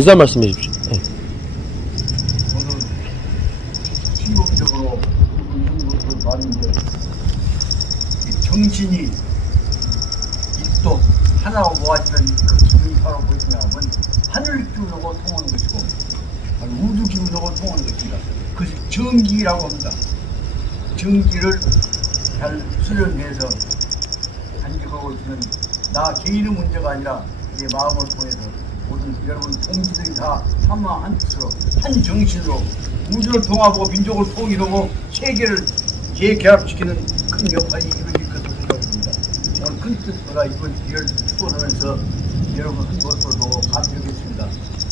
인사 말씀해 주십시오. 네. 저는 충동적으로 이런 것을 봤는데 정신이 입도 하나로 모아지면 그 기분이 바로 무엇이냐면 하늘 기운하고 통하는 것이고 우주 기운하고 통하는 것입니다. 그것이 정기라고 합니다. 정기를 잘 수련해서 간직하고 있는 나 개인의 문제가 아니라 내 마음을 통해서 모든 여러분 동지들이 다 하나 한 뜻으로 한 정신으로 우주를 통합하고 민족을 통일하고 세계를 재결합시키는 큰 역할이 이루어질 것으로 생각합니다. 오늘 큰 뜻보다 이번 기회를 축원하면서 여러분 한 모습을 보고 감격했습니다.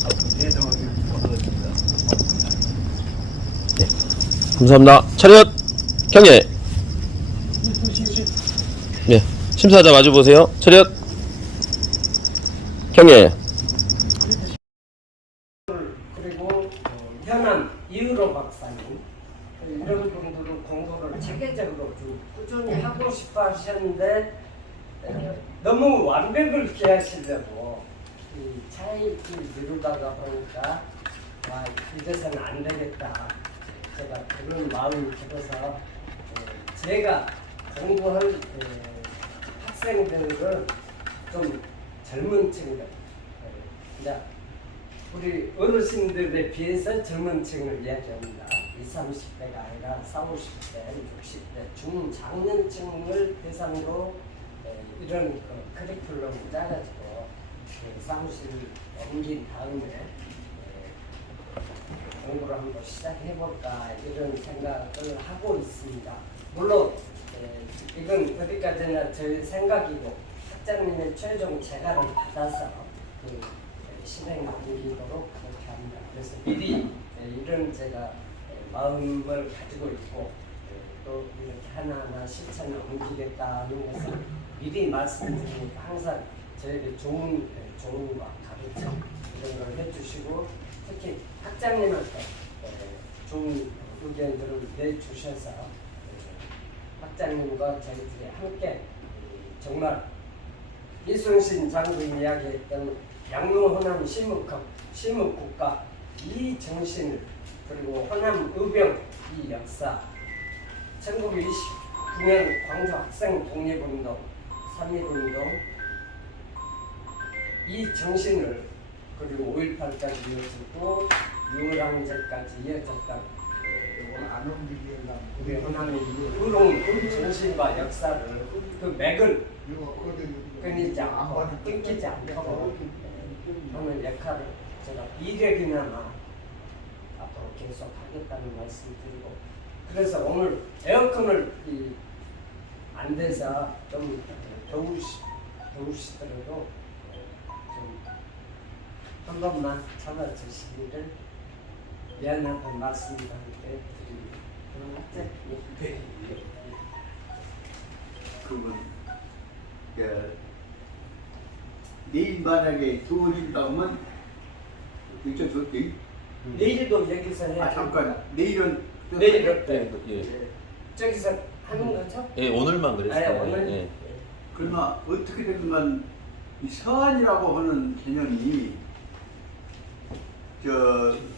앞으로 대성하기를 축원하겠습니다. 감사합니다. 차렷 경례. 네, 심사자 마주 보세요. 차렷 경례. 그리고 현암 이은호 박사님 이런 분들은 공부를 체계적으로 좀 꾸준히 하고 싶어 하셨는데 너무 완벽을 기하시려고 이 차이를 미루다가 보니까 와 이제서는 안 되겠다. 제가 그런 마음이 들어서 제가 공부할 학생들을 좀 젊은 층들 이제 우리 어르신들에 비해서 젊은 층을 이야기합니다. 20, 30대가 아니라 40, 50대, 60대 중장년층을 대상으로 이런 커리큘럼을 짜가지고 사무실을 옮긴 다음에 공부를 한번 시작해볼까 이런 생각을 하고 있습니다. 물론 이건 어디까지나 제 생각이고 학장님의 최종 제가를 받아서 실행에 옮기도록 그렇게 합니다. 그래서 미리 이런 제가 마음을 가지고 있고 또 이렇게 하나하나 실천에 옮기겠다는 것을 미리 말씀드리니까 항상 저에게 좋은 조언과 가르쳐 이런 걸 해주시고 특히 학장님한테 좋은 의견들을 내주셔서 학장님과 저희들이 함께 정말 이순신 장군이 이야기했던 양릉 호남 심읍국가 이 정신을 그리고 호남 의병 이 역사 1929년 광주 학생 독립운동 3.1운동 이 정신을 그리고 5.18까지 이어졌고 6월항쟁까지 이어졌다. 우리 호남의 의로운 정신과 역사를 그 맥을 끊이지 않고 끊기지 않도록 하는 역할을 제가 이력이나마 앞으로 계속 하겠다는 말씀 드리고 그래서 오늘 에어컨을 안 돼서 좀 더우시더라도 좀 한 번만 참아주시기를 미안하다는 말씀과 함께 드립니다. 그러면 내일 만약에 도와준다면 진짜 좋지. 내일도 여기서 해야죠. 아 잠깐 내일은 내일은 예. 저기서 하는 거죠? 예, 오늘만 그랬어요. 오늘? 예. 그러나 어떻게 되든 이 서한이라고 하는 개념이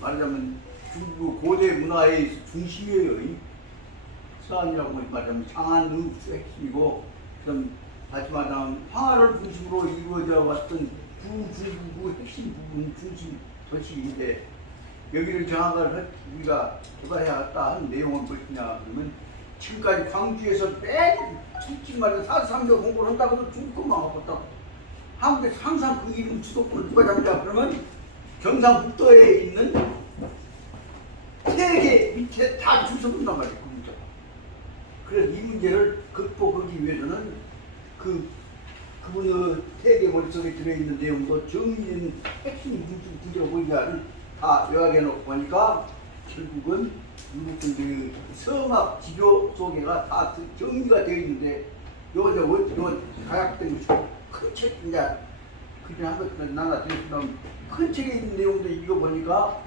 말하자면 중국 고대 문화의 중심이에요. 서한이라고 말하자면 창안의 핵심이고 다시 말하면 황하를 중심으로 이루어져 왔던 중국의 핵심 부분 중심 도시인데 여기를 정확을 우리가 개발해야겠다 하는 내용은 무엇이냐 그러면 지금까지 광주에서 맨 솔직히 말해서 4.3조 공부를 한다고 해도 중국만 하고 한국에서 항상 그 이름 주도권을 누가 잡냐 그러면 경상북도에 있는 세계 밑에 다 줄 서본단 말이에요. 그 문제가. 그래서 이 문제를 극복하기 위해서는 그분의 세계 머릿속에 들어있는 내용도 정의는 핵심 문제로 보이니까 다 요약해 놓고 보니까 결국은 미국 분들의 성악 지교 속에가 다 정리가 되어 있는데 요건 가약된 것이고 큰 책 이제 그냥 한번 나눠 드리면 큰 책에 있는 내용도 읽어보니까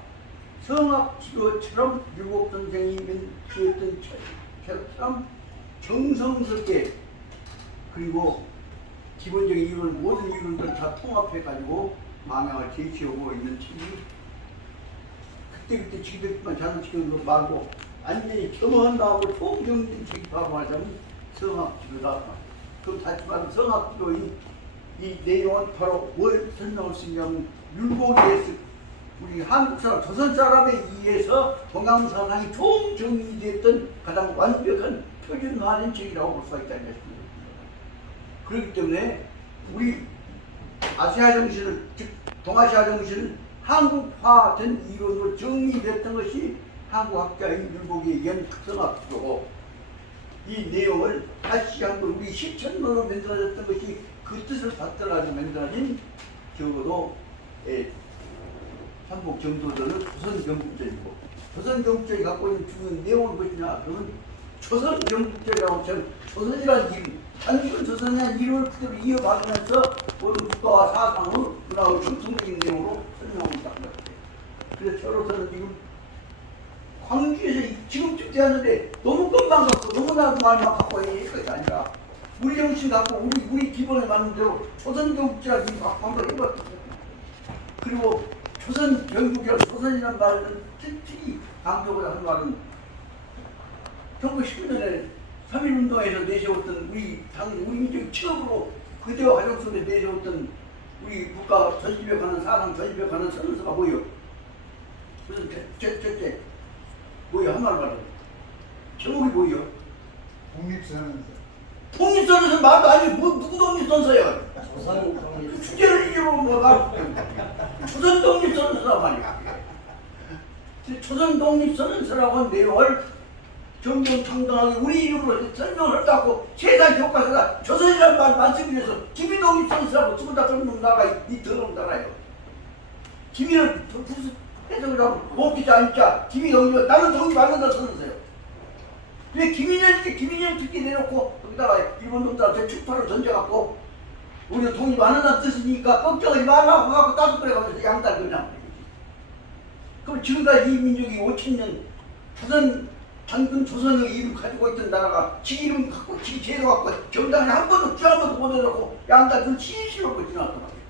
성악 지교처럼 미국 선생이 지었던 책처럼 정성스럽게 그리고 기본적인 이론 모든 이론들 다 통합해 가지고 방향을 제시하고 있는 책이 그때 지금만 자동시키는 거 말고 완전히 겸허한 나오고 총정된 책이 바로 말하자면 성악지도다. 그 다시 말하면 성악지도의 이 내용은 바로 뭘 설명할 수 있냐면 율곡에서 우리 한국 사람, 조선 사람에 의해서 동양사상이 총정리됐던 가장 완벽한 표준화된 책이라고 볼 수가 있다는 것입니다. 그렇기 때문에 우리 아시아 정신을, 즉 동아시아 정신을 한국화된 이론으로 정리됐던 것이 한국학자인 율곡에 의한 성악지도고, 이 내용을 다시 한번 우리 실천으로 만들어졌던 것이 그 뜻을 받들어가지고 만들어진 적어도 삼국 정도들은 조선 경국절이고, 조선 경국절이 갖고 있는 중요한 내용은 무엇이냐 그러면 조선 경국절이라고 하면 조선이라는 이름, 단순 조선이라는 이름을 그대로 이어받으면서 모든 국가와 사상을 문화의 전통적인 내용으로 설명하고 있다는 거예요. 그래서 저로서는 지금 광주에서 지금쯤 되었는데 너무 금방 갖고 너무나 말만 갖고 있는 것이 아니라 우리 정신 갖고 우리 기본에 맞는 대로 조선 경국지라는 이름 갖고 한번 해봤거든요. 그리고 조선 경국이라는 조선이라는 말은 특히 강조를 하는 말은 1919년에 3.1운동에서 내세웠던 우리 민족이 처음으로 그대와 가족 속에 내세웠던 우리 국가 전집에 관한 사상, 전집에 관한 선서가 뭐예요? 무슨 첫째 뭐예요? 한말 말로 제목이 뭐예요? 독립선언서. 독립선언서 말도 아니고 누구 독립선서예요? 조선 독립. 주제를 이유로 뭐가 조선 독립선언서란 말이야. 조선 독립선언서라고 한 내용을 정정당당하게 우리 이름으로 설명을 했다고 세상 교과서가 조선이라는 말 말씀드려서 김이 독립선언서라고 두고 다 설명 나가 이 더러운 나라예요. 김이는 무슨 해석을 하면 목기자 아니자 김이 독립, 나는 독립 안 한다 선언서요. 왜 김인영 특히 내놓고 거기다가 일본 놈들한테 축파를 던져갖고 우리가 독립 안 한다는 뜻이니까 걱정하지 말라고 하고 따뜻거려가면서 양달 그냥. 그럼 지금까지 이 민족이 5,000년 장군 조선의 이름 가지고 있던 나라가 지 이름 갖고 지 제도 갖고 정당에 한 번도 못 해놓고 양달 그 시시로 지나갔단 말이에요.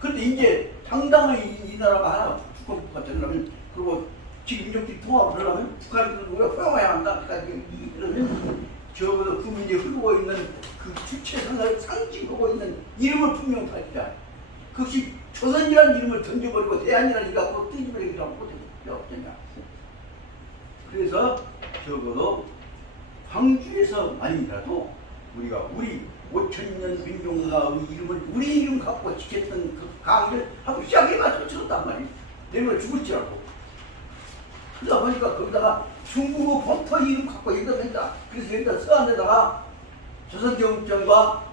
그런데 이제 당당히 이 나라가 하나 주권국가 되려면, 그리고 지금 민족들이 통합을 하려면 북한을 우리가 포용해야 한다. 그러니까 이러면 적어도 국민이 흐르고 있는 그 주체성을 상징하고 있는 이름을 분명히 밝혀야 해. 그것이 조선이라는 이름을 던져버리고 대한이라는 이름을 갖고 뜯어버리기라고 어떻냐. 그래서 적어도 광주에서만이라도 우리가 우리 5,000년 민족문화의 이름을 우리 이름 갖고 지켰던 그 강의를 한번 시작해가지고 찍었단 말이에요. 내가 죽을지라고. 그러다 보니까 거기다가 중국어 본토 이름 갖고 여기다 낸다. 그래서 여기다 서안에다가 조선경국전과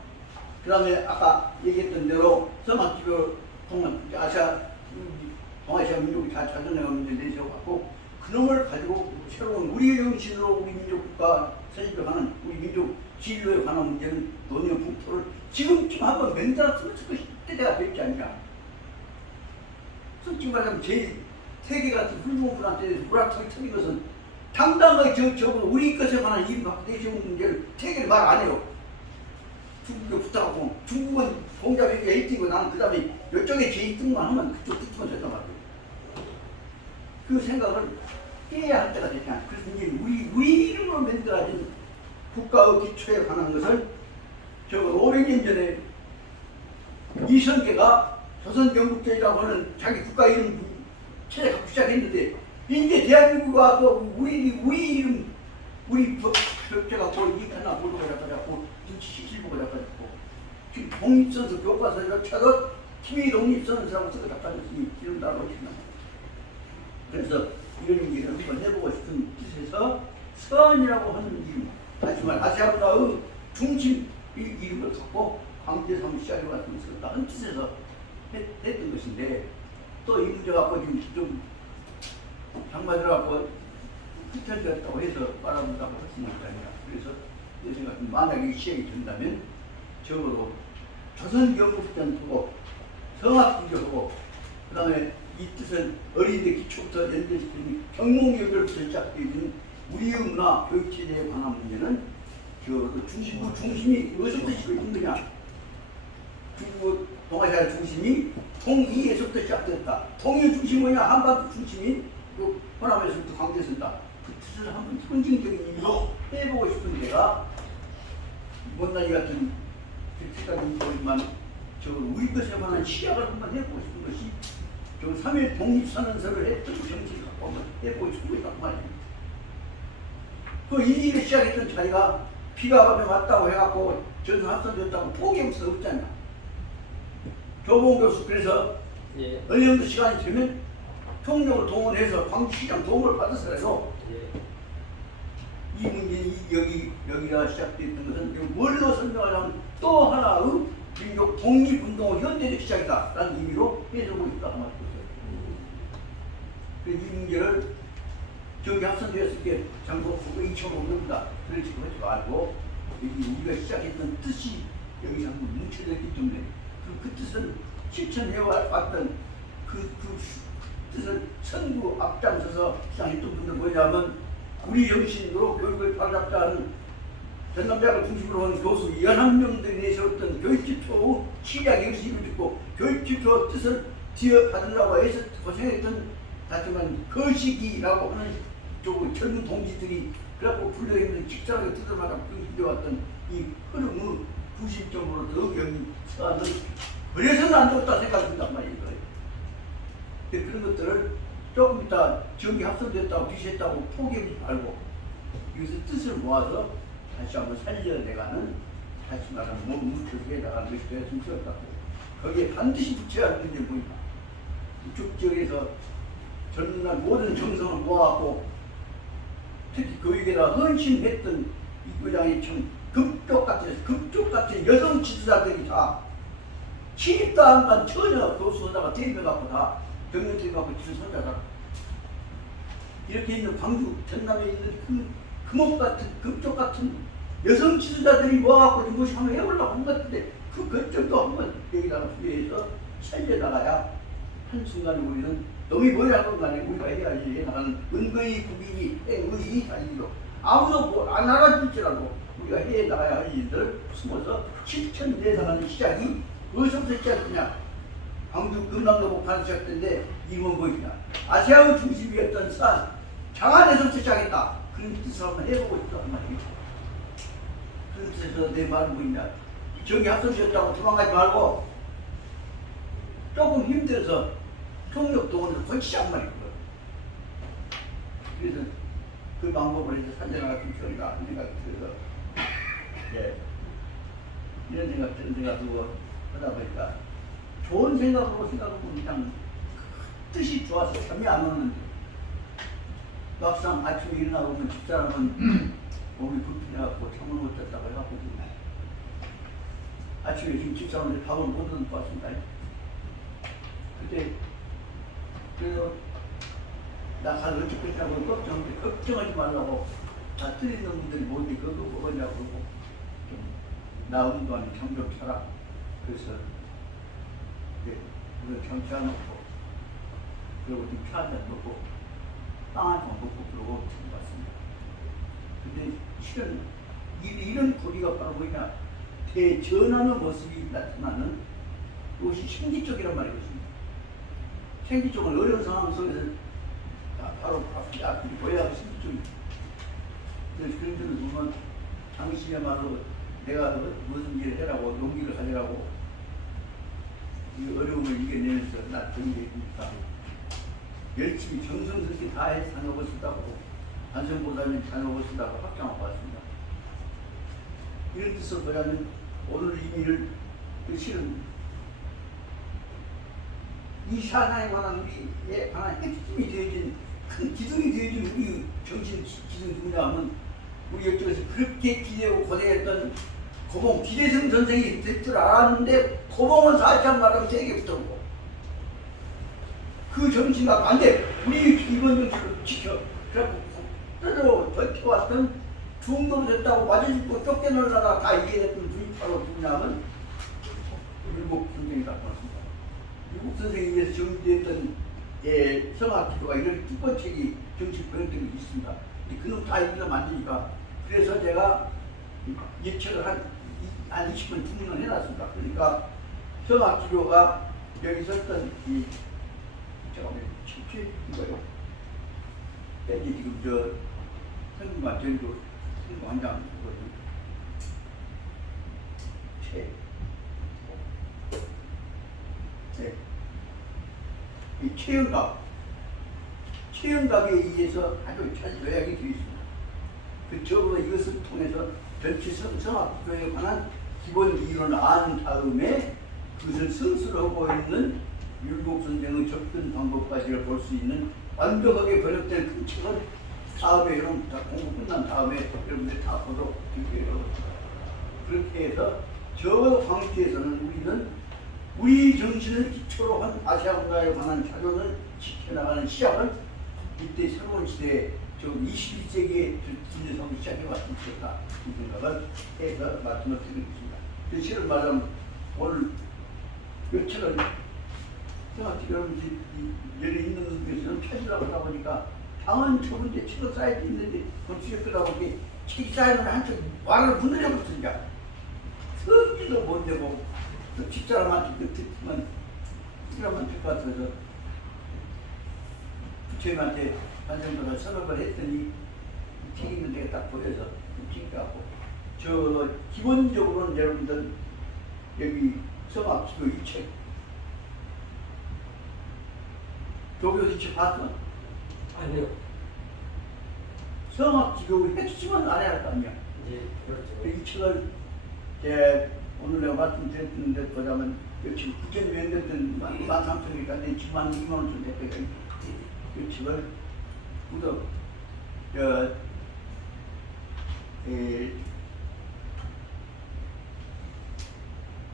그 다음에 아까 얘기했던 대로 성악지도 동아시아 민족이 다 자전해가면서 내세워갖고 그놈을 가지고 새로운 우리의 정신으로 우리 민족 국가 세집에 관한 우리 민족 진로에 관한 문제는 논의 풍토를 지금쯤 한번 만들었으면 좋겠을 때가 됐지 않냐. 솔직히 말하면 제 세계 같은 훌륭한 분한테 물학적이 틀린 것은 당당하게 적어도 우리 것에 관한 이름 갖고 내세우는 문제를 세계를 말 안 해요. 중국에 부탁하고 중국은 공자백이 A등이고 나는 그 다음에 이쪽에 J등만 하면 그쪽 D등만 된단 말이에요. 그 생각을 깨야 할 때가 되지 않아요. 그래서 이제 우리 이름으로 만들어진 국가의 기초에 관한 것을 적어도 500년 전에 이성계가 조선경국제라고 하는 자기 국가 이름 찾아갖고 시작했는데 이제 대한민국 와서 우리 이름 우리 법제가 뭘 이하나 보도가 잡아갖고 눈치시키고 잡아갖고 지금 독립선서 교과서를 찾아 TV 독립선서라고 써서 잡아줬으니 이런 나라로 지금. 그래서 이런 얘기를 한번 해보고 싶은 뜻에서 서안이라고 하는 이름, 하지만 아시아 문화의 중심 이름을 갖고 광주에서 한번 시작해 봤으면서 다른 뜻에서 했던 것인데 또 이 문제 갖고 지금 좀 장마들하고 흩어졌다고 해서 말아본다고 했으면 아니라. 그래서 내 생각은 만약에 시행이 된다면 적어도 조선경국전하고 성악기교하고 그 다음에 이 뜻은 어린이들 기초부터 연결시키는 경몽교육부터 시작되는 우리의 문화 교육체제에 관한 문제는 그 중심이 어디서부터 시작이 있느냐. 중국 동아시아 중심이 통이에서부터 시작됐다. 통의 중심이 뭐냐? 한반도 중심이 그 호남에서부터 강조했습니다. 그 뜻을 한번 상징적인 의미로 해보고 싶은 데가 못난이 같은 색깔이 보이지만 저 우리 것에 관한 시작을 한번 해보고 싶은 것이 저 3일 독립선언서를 했던 정치를 갖고 한번 해보고 싶은 거다 말입니다. 그 이일을 시작했던 자리가 비가 밤에 왔다고 해갖고 전선합선됐다고 포기할 수 없잖아. 조봉 교수 그래서 예. 어느 정도 시간이 되면 총력을 동원해서 광주시장 도움을 받아서라도 예. 이 문제는 여기가 시작됐던 것은 뭘로 설명하자면 또 하나의 민족 독립운동의 현대적 시작이다 라는 의미로 해석하고 있다 말이죠. 이 문제를 저기 합선되었을 때 장소 2,500입니다. 그런 식으로 하지 말고 우리가 시작했던 뜻이 여기 자꾸 뭉쳐져 있기 때문에 그 뜻은 실천해왔던 그 뜻을 선구 앞장서서 시작했던 분들 뭐냐면 우리 정신으로 교육을 발달하는 전남대학을 중심으로 한 교수 11명들이 내세웠던 교육지표 시작 열심히 듣고 교육지표 뜻을 뒤어받으려고 해서 고생했던 하지만 거시기라고 하는 쪽 젊은 동지들이 그래갖고 불려있는 직사하게 뜯어마다 불려왔던 이 흐름의 구심점으로 더 여기 서안을 그래서는 안 좋다 생각한단 말이에요. 그런 것들을 조금 이따 정기 합성됐다고 비슷했다고 포기하지 말고 여기서 뜻을 모아서 다시 한번 살려내가는 다시 말하면 뭉쳐서 해나가는 것이 되었으면 좋겠다고 거기에 반드시 붙여야 하는 게 뭐냐 이쪽 지역에서 전날 모든 정성을 모아갖고 특히 교육에다 헌신했던 이 부장이 참 급쪽 같은 여성 지도자들이 다 취입도 안 간 전혀 교수하다가 대입해갖고 다 경력대입해갖고 지도자다 이렇게 있는 광주 전남에 있는 금옥 같은 급쪽 같은 여성 지도자들이 모아갖고 무엇이 한번 해보려고 한 것 같은데 그 것점도 한번 여기다가 후회해서 살려나가야 한순간에 우리는 너무 뭐라는 간에 우리가 해야지 나가는 은거의 국익이 의의 다이죠. 아무도 뭐 안 알아줄지라도 우리가 해 나가야 할 일들 숨어서 실천해 나가는 시작이 어디서부터 시작했냐? 광주 금남로곡 가는 시작된데 이건 뭐냐? 아시아의 중심이었던 산 장안에서부터 시작했다. 그런 뜻을 한번 해보고 싶단 말이죠. 그런 뜻에서 내 말은 뭐냐? 정이 합성되었다고 도망가지 말고 조금 힘들어서 총력 동원을 거치자 말이에요. 그래서 그 방법을 해서 살려나가면 좋으리라 하는 생각이 들어서 예. 이런 생각 저런 생각 두고 하다 보니까 좋은 생각으로 생각하고 그냥 뜻이 좋아서 잠이 안 오는데 막상 아침에 일어나고 보면 집사람은 몸이 불편해갖고 잠을 못 잤다고 해갖고 아침에 지금 집사람들이 밥을 못 얻은 것 같습니다. 그때 그래서 나 가서 어쩌겠다고 걱정하지 말라고 다 틀린 놈들이 뭔데 그거 먹으냐고 그러고 나 운동하는 경좀 쳐라. 그래서 그걸 경치해놓고 그리고 좀 차 한잔 먹고 빵 한 번 먹고 그러고 참 왔습니다. 근데 실은 이런 고리가 바로 뭐냐 대전환의 모습이 나타나는 그것이 생기 쪽이란 말이거든요. 생기 쪽은 어려운 상황 속에서 바로 앞이 보여야 생기 쪽이죠. 그래서 그런 데를 보면 당신이야말로 내가 무슨 일을 해라고 용기를 가지라고 이 어려움을 이겨내면서 나 정리해주니까 열심히 정성스럽게 다 해서 다녀오고 싶다고 안성보다는 다녀오고 싶다고 확정하고 왔습니다. 이런 뜻을 보자면 오늘 의미를 실은 이 사나에 관한 우리에 관한 핵심이 되어진 큰 기둥이 되어진 우리 정신 기둥 중요하면 우리 이쪽에서 그렇게 기대고 고생했던 고봉 기대성 선생이 될 줄 알았는데 고봉은 사실상 말하면 세게 붙었고 그 정신과 반대 우리 이번 정신을 지켜 그래갖고 뜻으로 버텨왔던 중도로 됐다고 맞아주고 쫓겨나다가 다 이겨냈던 분이 바로 누구냐면 일곱 선생이라고 했습니다. 일곱 선생에 의해서 정리됐던 성악기도가 이런 두 번째기 정식 번역된 게 있습니다. 그놈 다 읽으면 안 되니까 그래서 제가 예측을 한 20분 충분을 해놨습니다. 그러니까 성악지교가 여기 있었던 이 잠깐만요. 이거요. 이제 지금 저 선거관 전도 선거관장이거든요. 네. 이 최영각에 의해서 아주 잘 요약이 되어 있습니다. 그 적으로 이것을 통해서 전체 성악교에 관한 기본 이론을 안 다음에 그것을 서술하고 있는 율곡 선생의 접근 방법까지를 볼 수 있는 완벽하게 번역된 그 책을 다음에 여러분 다 공부 끝난 다음에 여러분들이 다 보도록 드릴게요. 그렇게 해서 저 황지에서는 우리는 우리 정신을 기초로 한 아시아 문화에 관한 자료를 지켜나가는 시작을 이때 새로운 시대에 저 21세기에 진대성이 시작해왔으면 좋겠다 이 생각을 해서 말씀을 드리겠습니다. 그 실을 말하면 오늘 몇 책을 정확히 여러분들이 여기 있는 데서는 찾으려고 하다 보니까 당은 첫 번째 책을 쌓여 있는데 건축에 끄다 보니 책이 쌓여놓으면 한쪽 말을 못 내려붙으니까 성기도 못 내고 또 집사람한테 듣지만 사람한테 같아서 부처님한테 반성도가 선업을 했더니 책 있는 데가 딱 보여서 찍혀갖고 저 기본적으로는 여러분들 여기 성악지도 이 책 조교수 책 봤어? 아니요. 성악지도 핵심은 알아야 할 거 아니야. 예, 그렇죠. 이 책을 이제 오늘 내가 말씀드렸는데 보자면 지금 9,200년 13,000이니까 내 7만 2만 원 정도 됐거든. 이 책을 무덤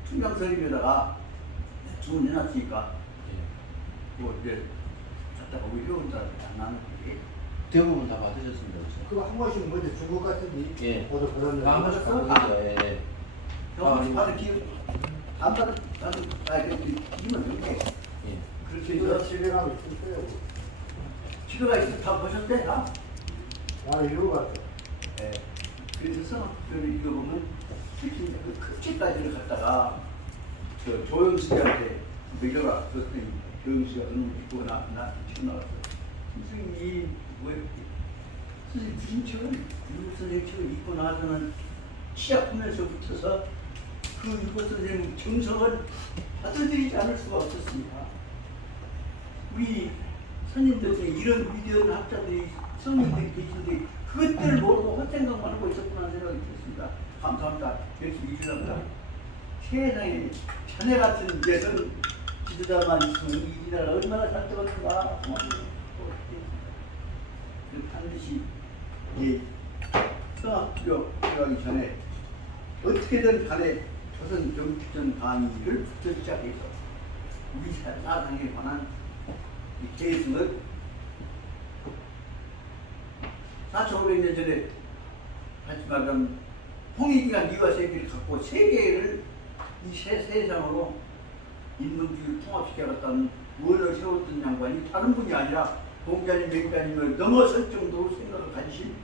충장서림에다가 주문해놨으니까 뭐 이제 갖다가 외려온 사람이 안 나는 거지. 대부분 다 받으셨습니다. 그렇죠? 그거 한 번씩 먼저 준 것 같은데. 예. 보도 그런 다 하셨어? 예. 병원에서 받은 기억 안 받은 이면 되게 예. 그렇게 이거 해서 집에 가면 있어요. 집에가 있어 다 보셨대 다? 아, 이러고 갔어. 예. 그래서 이거 보면 특히 그 끝까지를 갖다가 저 조영수한테 매겨라 그랬더니 조영수가 그놈 입고 나 지금 나왔어. 선생님이 뭐예요? 선생님 무슨 책을 율곡 선생님 책을 입고 나서는 시작하면서부터서 그 율곡 선생님 정성을 받아들이지 않을 수가 없었습니다. 우리 선임들 중에 이런 위대한 학자들이 성인들이 계신데 그것들을 모르고 헛생각만 하고 있었구나 하는 생각이 들었습니다. 감사합니다. 열심히 일합니다. 세상에 자네 같은 예선 지도자만 있으면 이 나라 얼마나 잘 되었는가. 반드시 이 성악교 들어가기 전에 어떻게든 간에 조선 정치전 강의를 부터 시작해서 우리 사상에 관한 이 계승을 4,500년 전에 다시 말하면 홍익이가 미와 세계를 갖고 세계를 이 세상으로 인문주의를 통합시켜갔다는 원을 세웠던 양반이 다른 분이 아니라 공자님, 백자님을 넘어설 정도로 생각을 가지신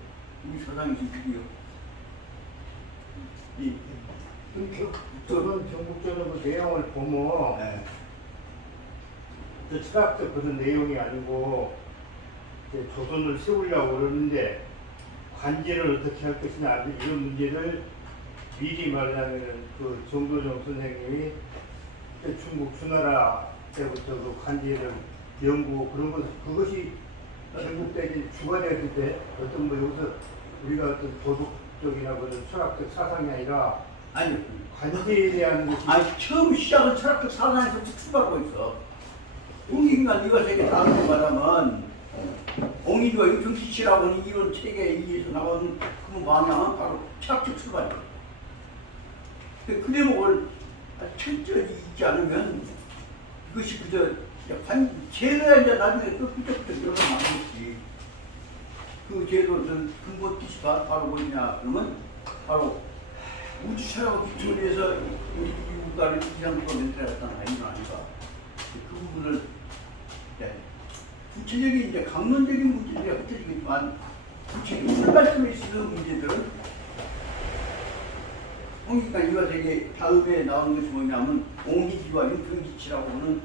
우리 서상이신 분이요. 저는 전국적으로 그 내용을 보면 네. 저 철학적 그런 내용이 아니고 이제 조선을 세우려고 그러는데 관제를 어떻게 할 것이냐 이런 문제를 미리 말하면 그 정도정 선생님이 중국 주나라 때부터 그 관제를 연구 그런 것 그것이 전국적인 주가 되었을 때 어떤 뭐 여기서 우리가 어떤 도덕적이나 그런 철학적 사상이 아니라 아니, 관제에 대한 것이 처음 시작은 철학적 사상에서 출발하고 있어. 홍익인가 미와 세계 다음에 말하면 옹이주와 유충시치라고 하는 이런 체계에 의해서 나오는 그 방향은 바로 철학적 출발이야. 그 대목을 철저히 잊지 않으면 이것이 그저 제도야 이제 나중에 끄적끄적 늘어나는 거지. 그 제도는 근본 뜻이 바로 뭐냐 그러면 바로 우주 철학을 기초로 해서 우리 국가를 이상으로 만들어갔다는 아이는 아닌가. 그 부분을 구체적인 이제 강론적인 문제들이 흩어지겠지만 구체적인 출발점에 있는 문제들은 통일가 이화세계 다음에 나오는 것이 뭐냐면 옹희지와 윤평지치라고 하는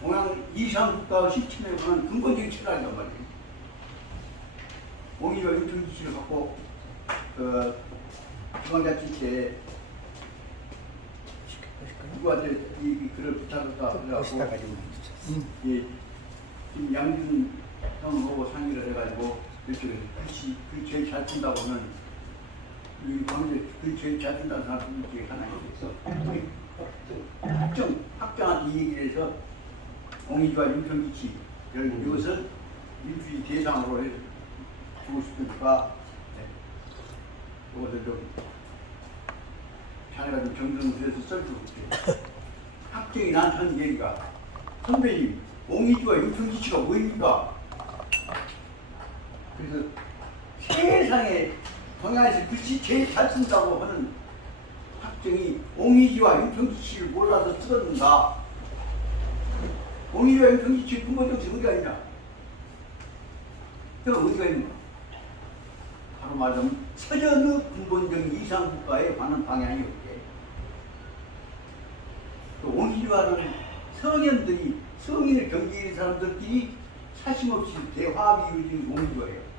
동양 이상국가의 시침에 관한 근본적인 철학이란 말이에요. 옹희지와 윤평지치를 갖고 그 중앙자치 때 누구한테 이 글을 부탁했다 그래갖고 지금 양준 형을 보고 상의를 해가지고 이렇게 글이 제일 잘 쓴다고는 이 광주 글이 제일 잘 쓴다는 사람 중에 하나 있어. 학장한테 이 얘기를 해서 옹희지와 윤평지치 이것을 민주주의 대상으로 주고 싶으니까 이것을 좀 자네가 좀 정정해서 써주고 학생이 나한테 한 얘기가 선배님 옹희지와 윤평지치가 뭐입니까? 그래서 세상에 동양에서 글씨 제일 잘 쓴다고 하는 학생이 옹희지와 윤평지치를 몰라서 쓰었는가? 옹희지와 윤평지치 근본적인 어디가 있냐? 그 어디가 있는가? 바로 말하자면 서전의 근본적인 이상국가에 관한 방향이 없게 옹희지와는 성현들이 성인을 경계하는 사람들끼리 사심없이 대화합이 이루어진 옹희지와예요.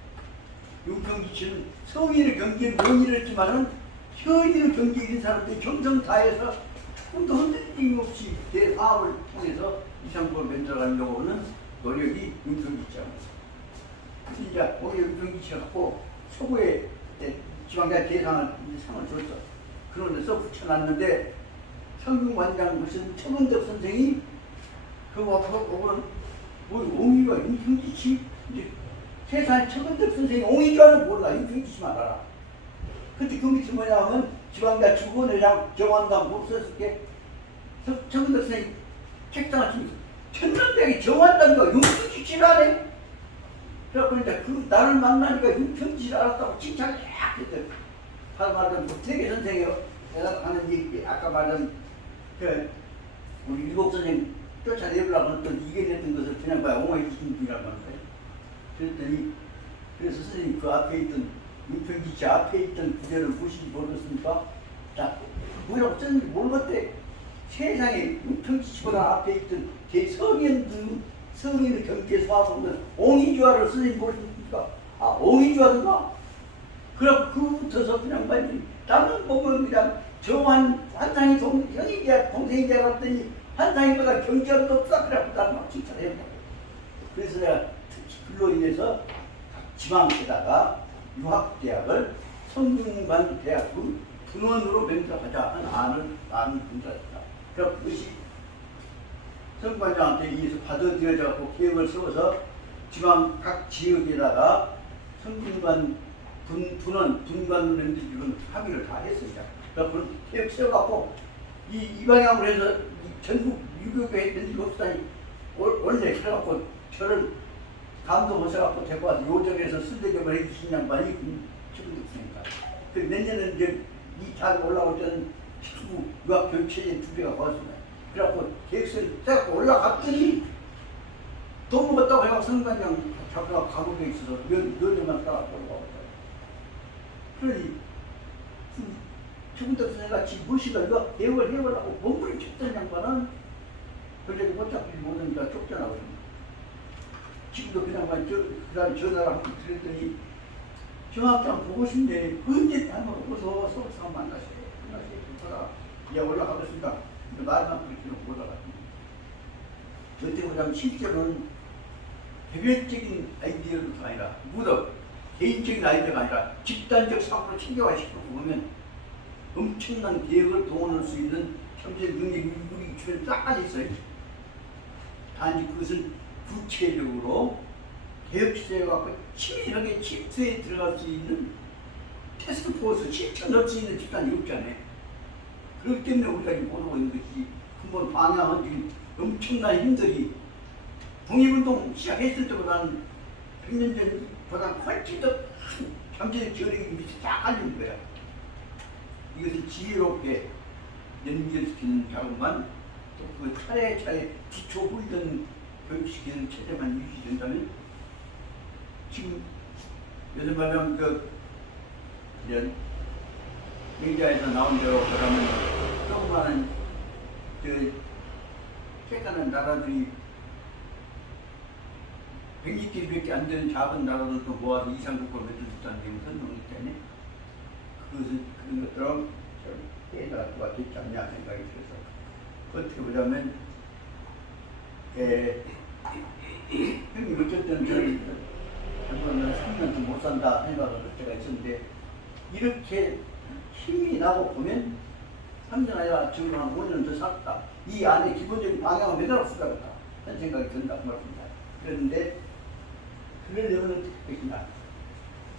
윤평지치는 성인을 경계에 명의를 했지만은 현인을 경계하는 사람들이 정성 다해서 조금도 흔들림 없이 대화합을 통해서 이상국을 만들어가려고 하는 노력이 윤평지치입니다. 그래서 이제 오히려 윤평지치가 갖고 초구에 지방자 대상을 상을 줬어. 그런 데서 붙여놨는데 성균관장 무슨 최문덕 선생이 그거 오고는 뭐 옹희지와 윤평지치 이제 세상에 최문덕 선생이 옹희지와는 몰라. 윤평지치만 알아. 그때 그 밑에 뭐냐면 지방자 주권회장 정원당 못 썼을 때 최문덕 선생이 책상을 치면서 천년백이 정원당과 윤평지치를 하네. 그래갖고 이제 그 나를 만나니까 윤평지치를 알았다고 칭찬을 쫙 했대. 바로 말하자면 태계 선생이 내가 하는 얘기 아까 말한 그 우리 일곱 선생 쫓아내려고 했던 이겨냈던 것을 그냥 봐야 옹호해주신분이란 말이에요. 그랬더니 그래서 선생님 그 앞에 있던 윤평지치 앞에 있던 구절을 보시지 모르겠습니까? 자, 뭐라고 썼는지 모르겠대. 세상에 윤평지치보다 앞에 있던 성인의 경계에서 와보면 옹희지와를 선생님 모르십니까? 아, 옹희지와든가? 그래갖고 그부터서 그냥 말이 나는 보면 그냥 환상이 형이자 동생이자 봤더니 환상이보다 경계가 더 없다. 그래갖고 나는 막 칭찬을 해요. 그래서 내가 특히 그로 인해서 각 지방에다가 유학대학을 성균관 대학부 분원으로 변경하자 하는 안을 분석했다. 그래서 그것이 성관장한테 의해서 받아들여져서 계획을 세워서 지방 각 지역에다가 성균관 분관을 만들기로 합의를 다 했습니다. 그래서 그런 계획 세워갖고 이 방향으로 해서 전국 유교교회 만들고 없다니 원래 그래갖고 저를 감동하셔갖고 데리고 와서 요정에서 수대접을 해주신 양반이 최근득생입니다. 그 내년에 이제 이 자리 올라올 때는 피부 유학교육체제 2배가 거였습니다. 그래갖고 계획서를 짜갖고 올라갔더니 돈 먹었다고 해갖고 성관장 잡혀가 감옥에 있어서 몇 년만 따갖고 올라왔어요. 그러니 최근득 선생같이 무시가 이거 개혁을 해보려고 몸부림 쳤던 양반은 도저히 못 잡히지 못하니까 쫓겨나고 지금도 그냥 그 다음에 전화를 한번 드렸더니 정학장 보고 싶네. 언제 한번 오고서 서울사람 만나세요. 좋더라. 예, 올라가겠습니다. 말만 그렇게는 못 올라갔습니다. 저때 보자면 실제로는 개별적인 아이디어가 아니라 무덤, 개인적인 아이디어가 아니라 집단적 사고로 체계화시키고 보면 엄청난 계획을 동원할 수 있는 경제 능력이 우리 주변에 쫙 있어요. 단지 그것은 구체적으로 개혁시대에 갖고 치밀하게 침투에 들어갈 수 있는 테스크포스 실천할 수 있는 집단이 없잖아요. 그렇기 때문에 우리가 지금 모르고 있는 것이 근본 방향은 지금 엄청난 힘들이 독립운동 시작했을 때보다는 100년 전보다 훨씬 더 큰 경제적 저력이 밑에 쫙 깔린 거야. 이것을 지혜롭게 연결시키는 작업만 또 그 차례차례 기초 훈련 교육시키는 체제만 유지된다면 지금 요즘 말하면 메디아에서 나온 대로 그러면 조그마한 깨끗한 나라들이 100리터밖에 안 되는 작은 나라들도 모아서 이상국가를 만들었다는 게 설명이 때문에 그것은 그런 것처럼 깨달아가 됐지 않냐 생각이 들어서 어떻게 보자면 형님 어쨌든 저는 3년도 못 산다 생각을 할 때가 있었는데 이렇게 힘이 나고 보면 3년 아니라 지금 한 5년 더 살았다. 이 안에 기본적인 방향을 매달아 쓰다겠다 하는 생각이 든다고 말입니다. 그런데 그러려면 어떻게 할 것이냐.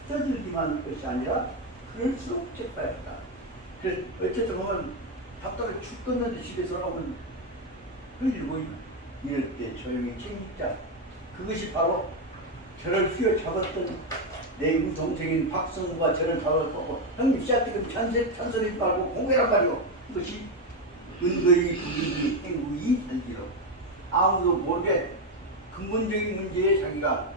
떠들기만 할 것이 아니라 그럴수록 책봐야겠다. 그래서 어쨌든 보면 밥다를 죽겠는데 집에 돌아오면 흘리고 보이면 이럴 때 조용히 챙기자. 그것이 바로 저를 휘어잡았던 내 동생인 박성우가 저를 잡아보고 형님 씨앗들은 찬성하지 말고 공개란 말이오. 그것이 은거의 부귀이 행위이 한지로 아무도 모르게 근본적인 문제에 자기가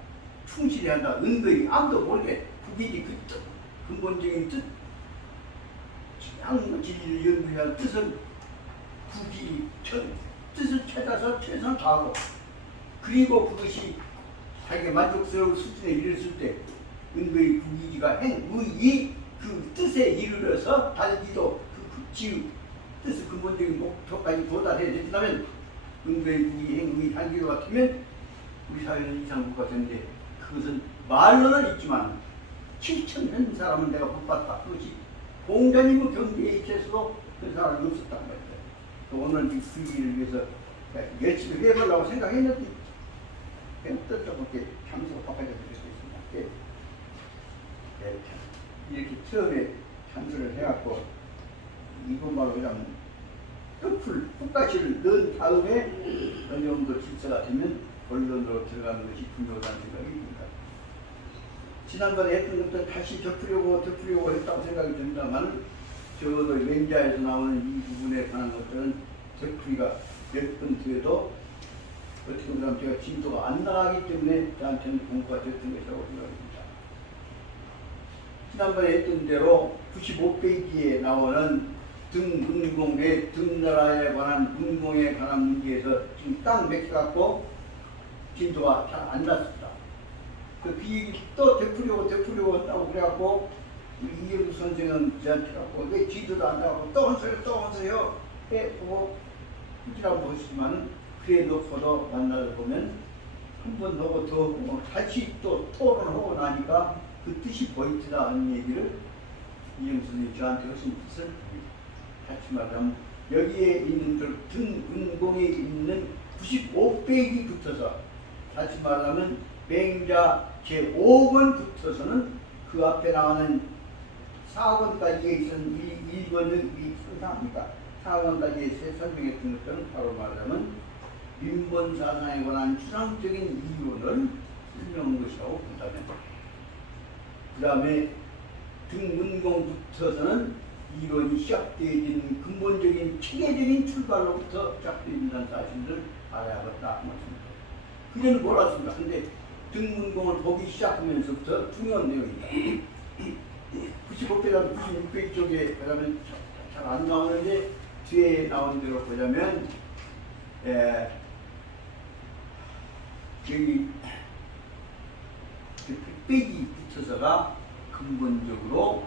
충실해야 한다. 은거의 아무도 모르게 부귀이 그 뜻, 근본적인 뜻 향후 진리를 연구할 뜻은 부귀이 뜻을 찾아서 최선을 다하고 그리고 그것이 자기가 만족스러운 수준에 이르렀을 때 은거의 부귀이가 행위이 그 뜻에 이르러서 달기도 그 지우 뜻의 근본적인 목표까지 도달해야 된다면 은거의 부귀이 행위 달기도 같으면 우리 사회는 이상국가 되는데 그것은 말로는 있지만 7,000명 사람은 내가 못 봤다. 그것이 공자님의 경계에 있어서도 그 사람이 없었단 말이에요. 오늘 이 부귀를 위해서 열심히 해보려고 생각했는데 뜻밖의 참수가 바꿔져 드리고 있습니다. 이렇게 처음에 참수를 해갖고 이것만으로 그냥 끝까지를 넣은 다음에 어느 정도 질서가 되면 본론으로 들어가는 것이 중요하다는 생각이 듭니다. 지난번에 했던 것도 다시 덮으려고 했다고 생각이 듭니다만 저도 맹자에서 나오는 이 부분에 관한 것들은 덮으기가 몇 번 뒤에도 어떻게 보면 제가 진도가 안 나가기 때문에 저한테는 공부가 됐던 것이라고 생각합니다. 지난번에 했던 대로 95페이지에 나오는 등문공의 등나라에 관한 문공에 관한 문제에서 지금 딱 맥혀갖고 진도가 잘 안 났습니다. 그 얘기 또 되풀이고 했다고 그래갖고 이영수 선생은 저한테 갖고 왜 진도도 안 나가고 또 헌소요 해보고 이라고 하시지만은 그래 놓고도 만나서 보면 한 번 하고 더 하고 다시 또 토론하고 나니까 그 뜻이 포인트다 하는 얘기를 이영수 선생님이 저한테 하신 뜻을 다시 말하면 여기에 있는 등문공에 있는 95페이지 붙어서 다시 말하면 맹자 제5권 붙어서는 그 앞에 나오는 4권까지에 있는 1권을 상상합니다. 4권까지 설명했던 것들은 바로 말하자면 민본사상에 관한 추상적인 이론을 설명한 것이라고 본다면 그 다음에 등문공 붙어서는 이론이 시작되어지는 근본적인 체계적인 출발로부터 시작되어진다는 사실을 알아야겠다 말씀입니다. 그전에 몰랐습니다. 근데 등문공을 보기 시작하면서부터 중요한 내용입니다. 95페이지, 96페이지 쪽에 그러면 잘 안 나오는데 뒤에 나온 대로 보자면 여기 100페이지 붙여서가 근본적으로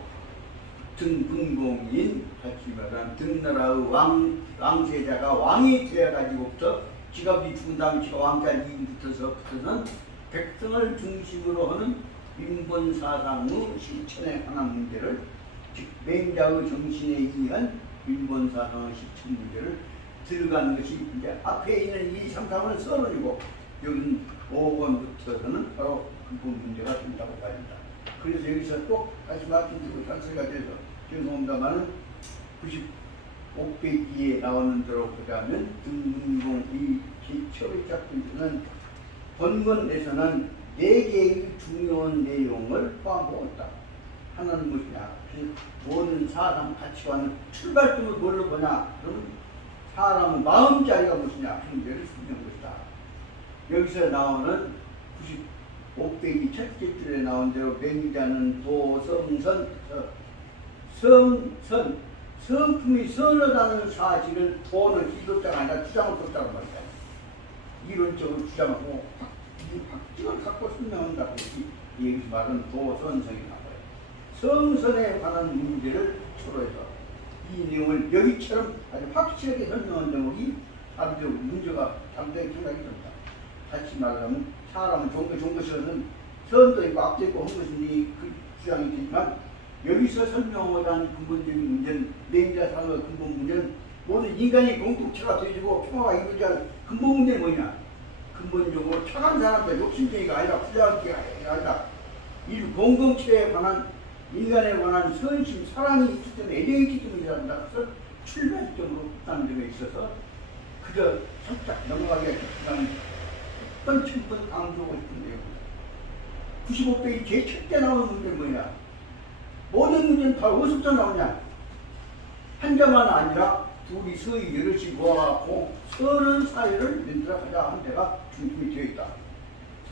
등문공인 같이 말하는 등나라의 왕세자가 왕이 되어가지고부터 지갑이 죽은 다음에 지가 왕자 이인부터서는 백성을 중심으로 하는 민본사상의 실천에 관한 문제를 즉 맹자의 정신에 의한 민본사상의 실천 문제를 들어가는 것이 이제 앞에 있는 2, 3, 4번은 서론이고 여기는 5번부터서는 바로 근본 문제가 된다고 봐집니다. 그래서 여기서 꼭 다시 말씀드리고 단서가 돼서 죄송합니다만은 95페이지에 나오는 대로 보자면 등문공 이 기초의 작품들은 본문에서는 4개의 중요한 내용을 포함하고 있다. 하나는 무엇이냐? 모든 사람 가치관은 출발점을 뭘로 보냐? 그러면 사람의 마음자리가 무엇이냐? 문제를 설명한 것이다. 여기서 나오는 95페이지 첫째 줄에 나온 대로 맹자는 도성선 성품이 선하다는 사실을 도는 기도자가 아니라 주장을 뒀다고 말이야. 이론적으로 주장하고 이 확증을 갖고 설명한다고 여기서 말하는 도선성이 나와요. 성선에 관한 문제를 초로해서 이 내용을 여기처럼 아주 확실하게 설명한 내용이 사람들 문제가 상당히 생각이 듭니다. 다시 말하면 사람은 좋은 것이라는 선도 있고 악도 있고 한 것인지 그 주장이 되지만 여기서 설명하고자 하는 근본적인 문제는 내인자 상의 근본 문제는 모든 인간이 공동체가 되어지고 평화가 이루어져야 근본 문제는 뭐냐? 근본적으로 착한 사람들 욕심쟁이가 아니라 부자가 아니라 이 공동체에 관한 인간에 관한 선심, 사랑이 있기 때문에 애정이 있기 때문이란다. 그래서 출발점으로 있다는 점에 있어서 그저 살짝 넘어가기가 쉽지만 천번 강조하고 싶은데요. 95페이지 제일 첫째 나오는 문제는 뭐냐? 모든 문제는 다 어디서부터 나오냐? 한자만 아니라 둘이 서희 여럿이 모아갖고 서는 사회를 만들어가자 하는 데가 중심이 되어 있다.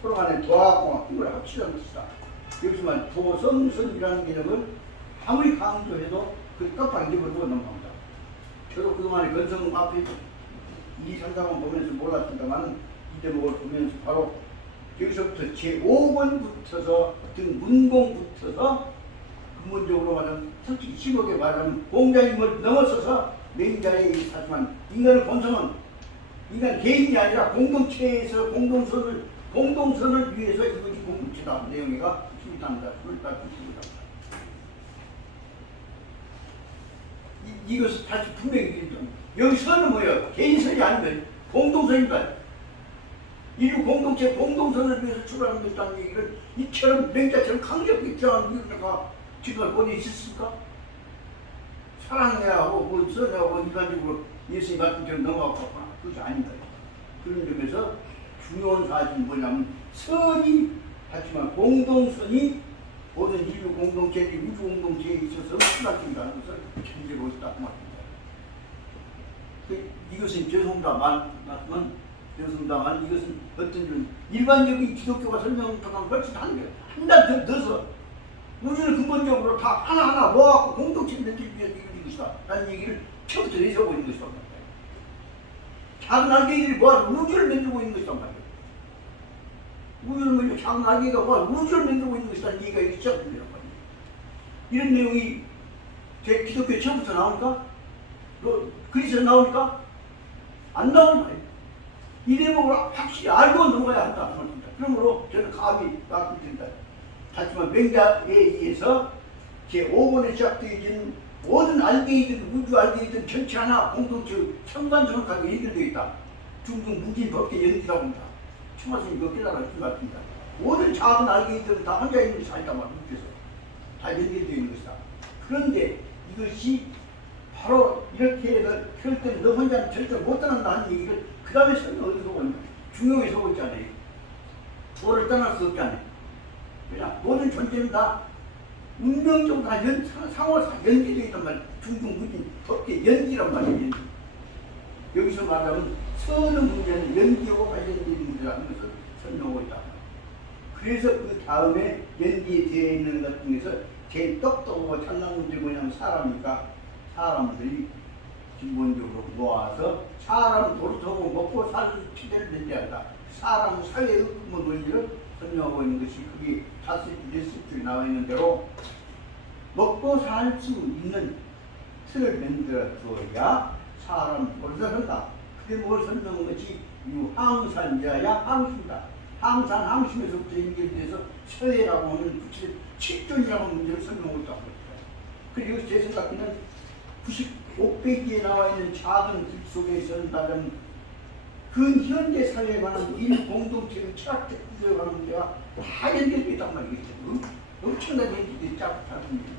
서로 간에 도와갖고 힘을 합치자는 것이다. 여기서만 도성선이라는 개념을 아무리 강조해도 그 깜빡 잊어버리고 넘어갑니다. 저도 그동안에 건성 앞에 2, 3, 4번 보면서 몰랐습니다만 이 대목을 보면서 바로 여기서부터 제5번부터서 어떤 문공부터서 근본적으로 말하면 솔직히 심하게 말하면 공자님을 넘어서서 맹자의 하지만 인간의 본성은 인간 개인이 아니라 공동체에서 공동선을 위해서 이것이 공동체다. 내용이가 힘이답니다. 이것을 다시 분명히 드리죠. 여기 선은 뭐예요? 개인선이 아니면 공동선입니다. 인류 공동체 공동선을 위해서 출발하는 것이라는 얘기를 이처럼 맹자처럼 강력히 주장하는 이유가 지금 어디 있었습니까? 사랑해야 하고 뭐 써야 하고 일반적으로 예수님 같은 경우 넘어가고 그것이 아닙니다. 그런 점에서 중요한 사실은 뭐냐면 선이 하지만 공동선이 모든 인류 공동체, 우주 공동체에 있어서 수락적이라는 것을 견지고 있다고 말합니다. 이것은 죄송합니다만 이것은 어떤 일반적인 기독교가 설명하는 훨씬 한 단 더 넣어서 우주는 근본적으로 다 하나하나 모아갖고 공동체를 만들기 위해서 이루어진 것이다 라는 얘기를 처음부터 내세우고 있는 것이란 말이에요. 작은 알개들이 모아서 우주를 만들고 있는 것이란 말이에요. 우주는 뭐죠? 작은 알개가 모아서 우주를 만들고 있는 것이라는 얘기가 이렇게 시작됩니다. 이런 내용이 제 기독교 처음부터 나오니까? 그리스에 나오니까? 안 나오는 거예요. 이 대목을 확실히 알고 넘어가야 한다. 그러므로 저는 감히 말씀드립니다. 하지만 맹자에 의해서 제5번에 시작되어진 모든 알게이든 우주 알게이든 전체 하나 공동체 천간성하게 연결되어 있다. 중등 무진 법계 연기라고 합니다. 청하선이 몇 개나 할것 같습니다. 모든 작은 알게이들은 다 혼자 있는 것이 아니다 말입니다. 다 연결되어 있는 것이다. 그런데 이것이 바로 이렇게 해서 그럴 때는 너 혼자는 절대 못 떠난다는 얘기를 그 다음에 설명 어디서 오는 거예요. 중용에서 오지 않아요. 도를 떠날 수 없지 않아요. 그냥 모든 존재는 다 운명적으로 다 상호 연기되어 있단 말이에요. 중중무진 법계 연기란 말이에요. 여기서 말하면 서는 문제는 연기하고 관련된 문제라는 것을 설명하고 있다. 그래서 그 다음에 연기에 되어 있는 것 중에서 제일 똑똑하고 잘난 문제 뭐냐면 사람이니까 사람들이 기본적으로 모아서 사람 도르토고 먹고 살 시대를 연대한다. 사람 사회의 근본 논리를 설명하고 있는 것이 그게 5줄 나와 있는 대로 먹고 살 수 있는 틀을 만들어 두어야 사람 도르토 한다. 그게 뭘 설명한 것이 유항산자야 항심이다. 항산 항심에서부터 연결돼서 서해라고 하는 7존이라는 문제를 설명하고 있다고 합니다. 그리고 제 생각에는 95페이지에 나와 있는 작은 글 속에서는 다른 현재 사회에 관한 인류 공동체의 철학적 구조에 관한 문제가 다 연결되어 있단 말이겠죠. 엄청나게 연결되어 작은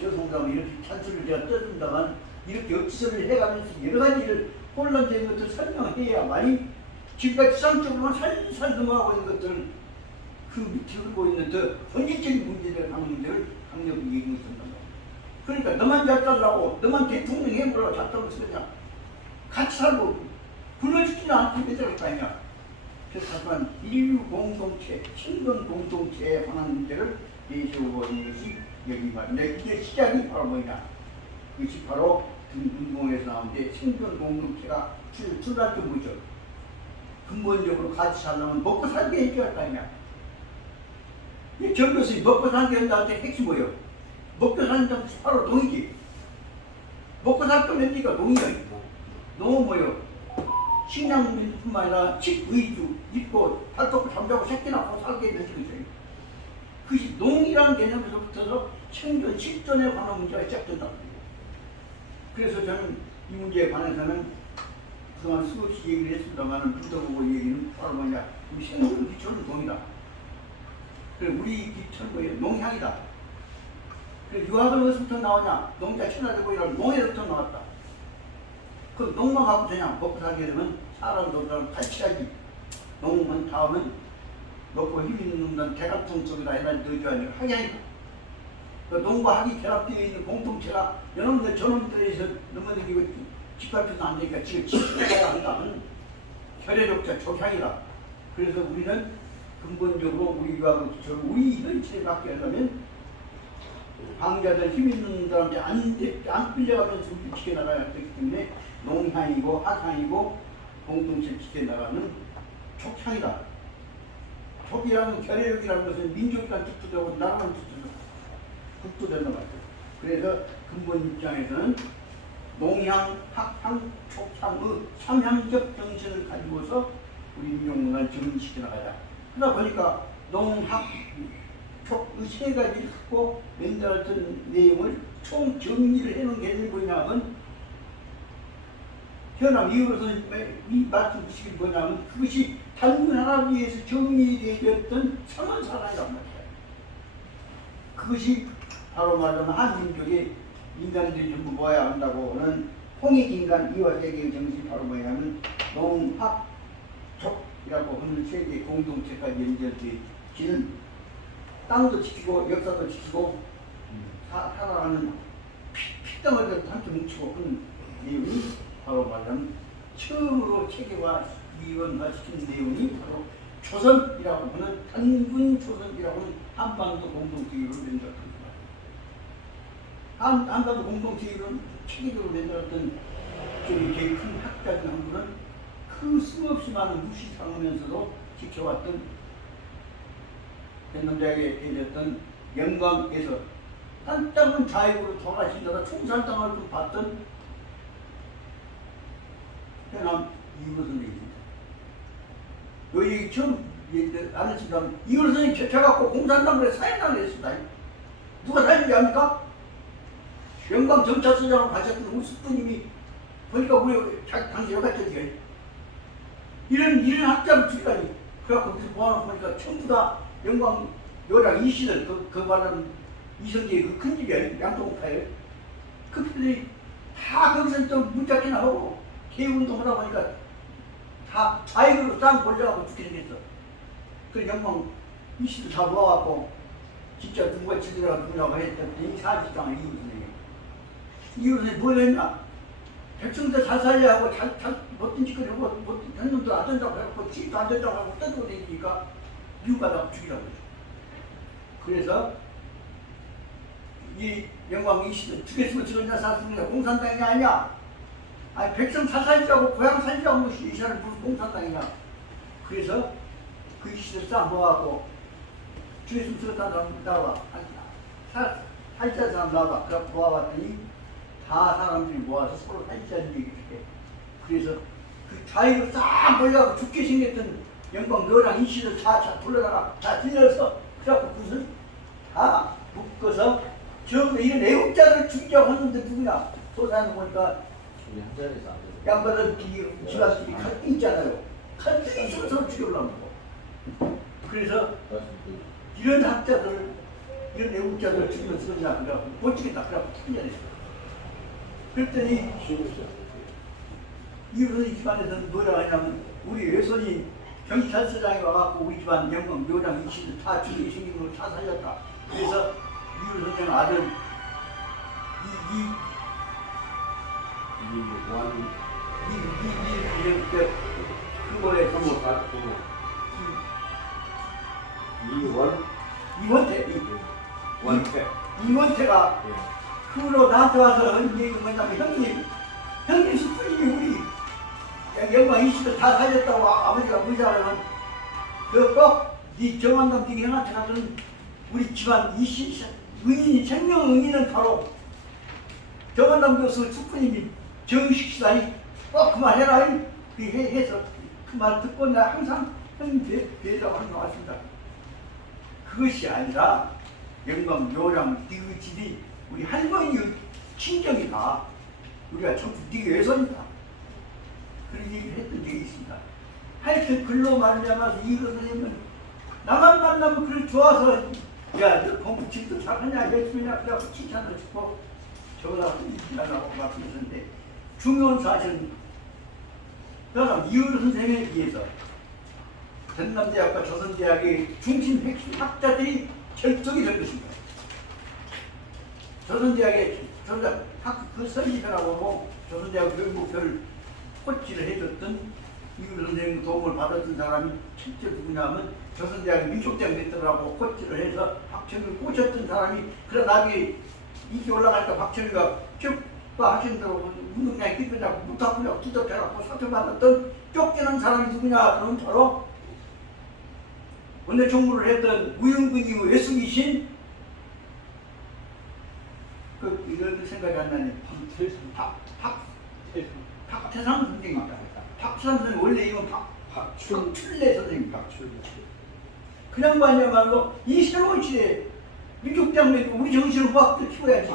죄송합니다. 이렇게 찬스를 제가 떠준다만 이렇게 역지설을 해가면서 여러 가지를 혼란적인 것들을 설명해야만이 지금까지 지상적으로만 살살 넘어가고 있는 것들을 그 밑에 흐르고 있는 더 본질적인 문제들, 문제를 강력히 얘기하고 있단 말이야. 그러니까 너만 잘 살라고, 너만 대통령 해보라고 잘 살고 쓰느냐. 같이 살고, 불러주지는 않고 배달할 거 아니야. 하지만 인류 공동체, 친근 공동체에 관한 문제를 내세워버리는 것이 여기 말입니다. 이게 시작이 바로 뭐냐? 그것이 바로 등등공에서 나오는데 친근 공동체가 출발점 뭐죠? 근본적으로 같이 살려면 먹고 살게 해줘야 할 거 아니냐? 이 정교수님 먹고 살게 한다는 데 핵심이 뭐예요? 먹고 사는 점 바로 농이지. 먹고 살 거면 니가 농이야. 농은 뭐예요? 식량뿐만 아니라 식의주, 입고, 팔 덮고, 잠자고, 새끼 낳고 살게 되는 거죠. 그것이 농이라는 개념에서부터 생존, 식존에 관한 문제가 시작된다. 그래서 저는 이 문제에 관해서는 그동안 수없이 얘기를 했습니다만 붙어보고 얘기는 바로 뭐냐, 우리 생존 기초는 농이다. 그리고 우리 기초는 뭐예요? 농향이다. 그래서 유학은 어디서부터 나오냐? 농자 친화되고 이런 농에서부터 나왔다. 그 농만 갖고 그냥 먹고 살게 되면 사람도 같이 가지. 농은 다음은 먹고 힘 있는 놈은 대가통 속에다 해다 넣어줘야 하는 학양이다. 그 농과 학이 결합되어 있는 공동체가 여러분들 저놈들에서 넘어다니고 집합해서 안 되니까 지금 지켜야 한다면 혈액적자 족향이다. 그래서 우리는 근본적으로 우리 유학을 기초로 우리 현실에 갖게 하려면 강자들 힘 있는 사람한테 안 끌려가면서 지켜나가야 되기 때문에 농향이고 학향이고 공동체를 지켜나가는 족향이다. 족이라는 결의력이라는 것은 민족이란 뜻도 되고 나라란 뜻도 된단 말이죠. 그래서 근본 입장에서는 농향, 학향, 족향의 삼향적 정신을 가지고서 우리 민족문화를 정리시켜 나가자. 그러다 보니까 농, 학, 촉의 세 가지를 갖고 맨날했던 내용을 총 정리를 해놓은 개념이 뭐냐면 현암 이후로서 이 말씀 주시기 뭐냐면 그것이 단군 하나 위에서 정리되었던 선언사상이란 말이에요. 그것이 바로 말하면 한민족의 인간들이 전부 모아야 한다고 하는 홍익인간 이화세계의 정신이 바로 뭐냐면 농학족이라고 하는 세계 공동체까지 연결되어지는 땅도 지키고 역사도 지키고 살아가는 피땀을 함께 뭉치고 그런 내용이 바로 말하면 처음으로 체계화 이원화시킨 내용이 바로 조선이라고 하는 단군 조선이라고 하는 한반도 공동체를 만들었던 한반도 공동체를 체계적으로 만들었던 제일 큰 학자 중 한 분은 그 수없이 많은 무시당하면서도 지켜왔던 대한민국에 계셨던 영광에서 한 땅은 자유로 돌아가시다가 총살당을 좀 봤던 현암 이효 선생님입니다. 요 얘기 처음 안 했습니다만 이효 선생님 제쳐갖고 공산당에 사형당을 했습니다. 누가 사형인지 압니까? 영광 정찰서장으로 가셨던 우스프님이 보니까 우리 당시 여가적이에요. 이런 학자를 죽이다니. 그래갖고 거기서 모아놓고 보니까 전부 다 영광 요랑 이시들 그 말하는 이성계의 그 큰 집이 아니에요. 양동파예요. 그 분들이 다 거기서 좀 문짝이나 하고 개운동 하다 보니까 다 자유로 쌍 벌려갖고 죽게 생겼어. 그 영광 이시들 다 모아갖고 진짜 누가 지들어가 누구라고 했더니 사실상 이웃 선생님. 이웃 선생님 뭘 했나? 백성들 잘 살려 하고 잘 못된 짓거리 하고 못된 놈들 안 된다고 해갖고 집도 안 된다고 하고 떠들고 다니니까 유가다가 죽이라고 했죠. 그래서 이 영광 이시들 죽였으면 죽었냐 살았으면 공산당이 아니야. 아니 백성 잘 살리자고 고향 살리자고 이 사람이 무슨 공산당이냐. 그래서 그 이시들 싹 모아갖고 죽였으면 죽었다는 사람 나와. 살자 사람 나와. 그래서 모아봤더니 다 사람들이 모아서 서로 살자는 얘기를 해. 그래서 그 자유로 싹 몰려가고 죽게 생겼던 영광 너랑 이시들 다 돌려다가 다 들려서 그래갖고 그것을 다 묶어서 저 이런 애국자들을 죽이려고 하는데 누구냐? 소사는 보니까 우리 한 자리에서 안 돼요. 양반들 지가들이 칼 있잖아요. 칼 뜯어서 서로 죽여려고. 그래서 이런 학자들, 이런 애국자들을 죽이면 쓰느냐? 그래갖고 못 죽겠다. 그래갖고 풀려냈어. 그랬더니 이웃의 집안에서는 뭐라 하냐면 우리 외손이 경찰서장에 와갖고 우리 집안 영광 묘장 이씨들 다 죽이게 생긴 걸 다 살렸다. 그래서 이웃 선생 아들 그거에 전부 이원태. 원태. 이원태가 예. 그로 나한테 와서 한 얘기가 뭐냐면 형님 스프님이 우리 영광 이씨를 다 살렸다고 아버지가 의자를 그꼭네 정한담 중에 형한테 가서는 우리 집안 이씨 의인이 생명 의인은 바로 정한담 교수 스프님이 정식시다니 꼭 그만해라 해서 그 말 듣고 나 항상 형님 뵈자고 하는 것 같습니다. 그것이 아니라 영광 묘랑 디귿집이 우리 할머니 친정이다. 우리가 전부 네가 외손이다. 그런 얘기를 했던 적이 있습니다. 하여튼 글로 말미암아서 이거 선생님은 나만 만나면 그래 좋아서 야 너 공부 지도 잘하냐 열심히 하냐 그래갖고 칭찬을 주고 저거다 일하라고 말씀하셨는데 중요한 사실은 그러나 이효리 선생에 의해서 전남대학과 조선대학의 중심 핵심 학자들이 결정이 된 것입니다. 조선대학의 그 선지편하고 뭐 조선대학 교육목표를 코치를 해줬던 이효리 선생님 도움을 받았던 사람이 실제 누구냐면 조선대학 민족대학 멘토라고 코치를 해서 박철규를 꼬셨던 사람이 그러나 나중에 인기 올라가니까 박철규가 쭉과 하시는 대로 운동량이 끼펴자고 못하고요 두덕해갖고 사표받았던 쫓겨난 사람이 누구냐 그러면 바로 원내 총무를 했던 우영근이 외숙이신 그 이런 생각이 안 나네. 박태상 선생입니다. 박태상 선생 원래 이건 박출래 선생님. 그 양반이야말로 이 새로운 시대에 민족대학 우리 정신을 확 키워야지.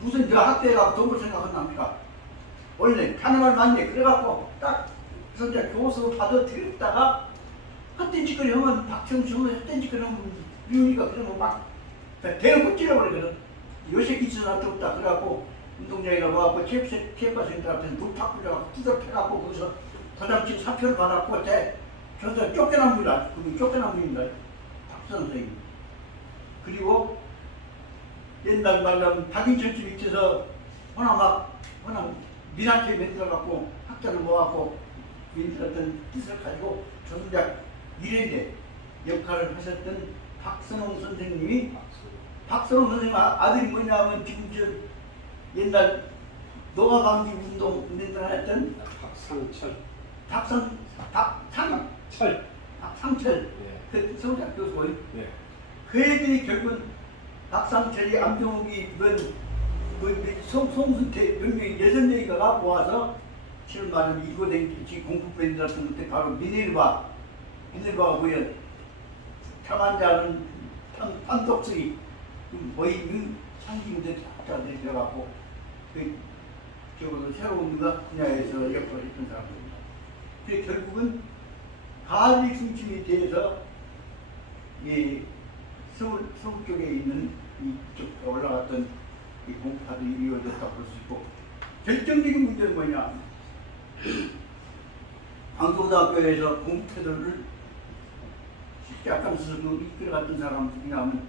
무슨 저 학교에 가서 돈을 생각한답니까? 원래 하는 말 맞네. 그래갖고 딱 그래서 이제 교수 받아들였다가 헛된 짓거리 하면 박정수는 헛된 짓거리 하면 미우니까 그러면 막 대놓고 찔러버리거든. 요새 기술은 할데 없다. 그래갖고 운동장에 가고 체육과생들 앞에서 물팍 불려갖고 두들펴갖고 거기서 도장치 사표를 받았고 저서 쫓겨난 분이다. 그분이 쫓겨난 분입니다. 박선 선생님. 그리고 옛날 말하면 박인철 집 밑에서 워낙 미나케 만들어갖고 학자를 모아갖고 민들었던 뜻을 가지고 조선대학 미래대 역할을 하셨던 박선홍 선생님이 박선홍 선생님 아들이 뭐냐면 지금 저 옛날 노가방지 운동 했던 박상철 그 서울대학 교수고요. 그 애들이 결국은 박상철이 안병욱이 송순태 분명히 6명이가 갖고 와서 실은 말하면 이고댕 공국밴드 같은 때 바로 미네르바가 뭐야 탐한자는 판독성이 거의 상징된 학자들이 되어갖고 그 새로운 문학 분야에서 역할을 했던 사람들입니다. 그래서 결국은 가을이 중심이 돼서 이 서울 쪽에 있는 이쪽 올라갔던 이 공파도 이루어졌다고 볼 수 있고 결정적인 문제는 뭐냐? 광교고등학교에서 공태들을 약간서 이끌어갔던 사람 누구냐면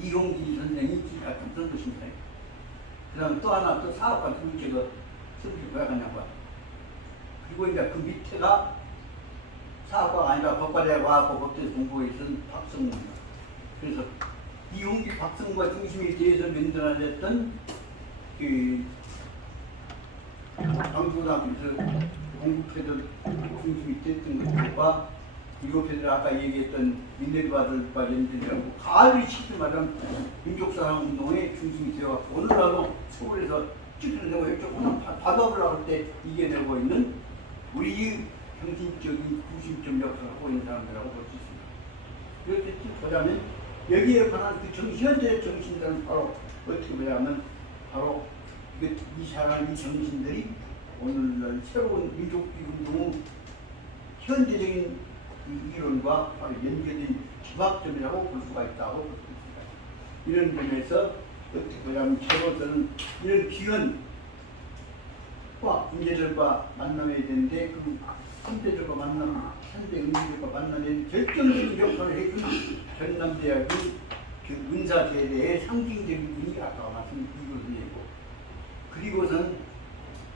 이용기 선생이 약간 그런 것입니다. 그 다음 또 하나 또 사업가 누구께서 선생님 왜 가냐고. 그리고 이제 그 밑에가 사업가가 아니라 법과대학 와갖고 법대에서 공부에 있던 박성무입니다. 그래서 이용기 박성무가 중심이 돼서 만들어졌던 그 광교고등학교에서 공부패들 중심이 됐던 것들과 유럽패들 아까 얘기했던 민네르바들과 연결되고 가을이 쉽게 말하면 민족사랑 운동의 중심이 되어왔고 오늘날도 서울에서 찌르내고 이쪽 받아보려고 할 때 이겨내고 있는 우리 정신적인 구심점 역할을 하고 있는 사람들이라고 볼 수 있습니다. 이렇게 보자면 여기에 관한 그 현재 정신들은 바로 어떻게 보자면 바로 이 사람 이 정신들이 오늘날 새로운 민족주의 운동의 현대적인 이론과 바로 연결된 기박점이라고 볼 수가 있다고 볼 수 있습니다. 이런 점에서 어떻게 보자면 저로서는 이런 귀한 인재들과 만나야 되는데 그 선배들과 만나면 선배 은지들과 만나는 결정적인 역할을 해준 전남대학의 그 은사제대의 상징적인 분이 아까 말씀드린 이거든요. 그리고선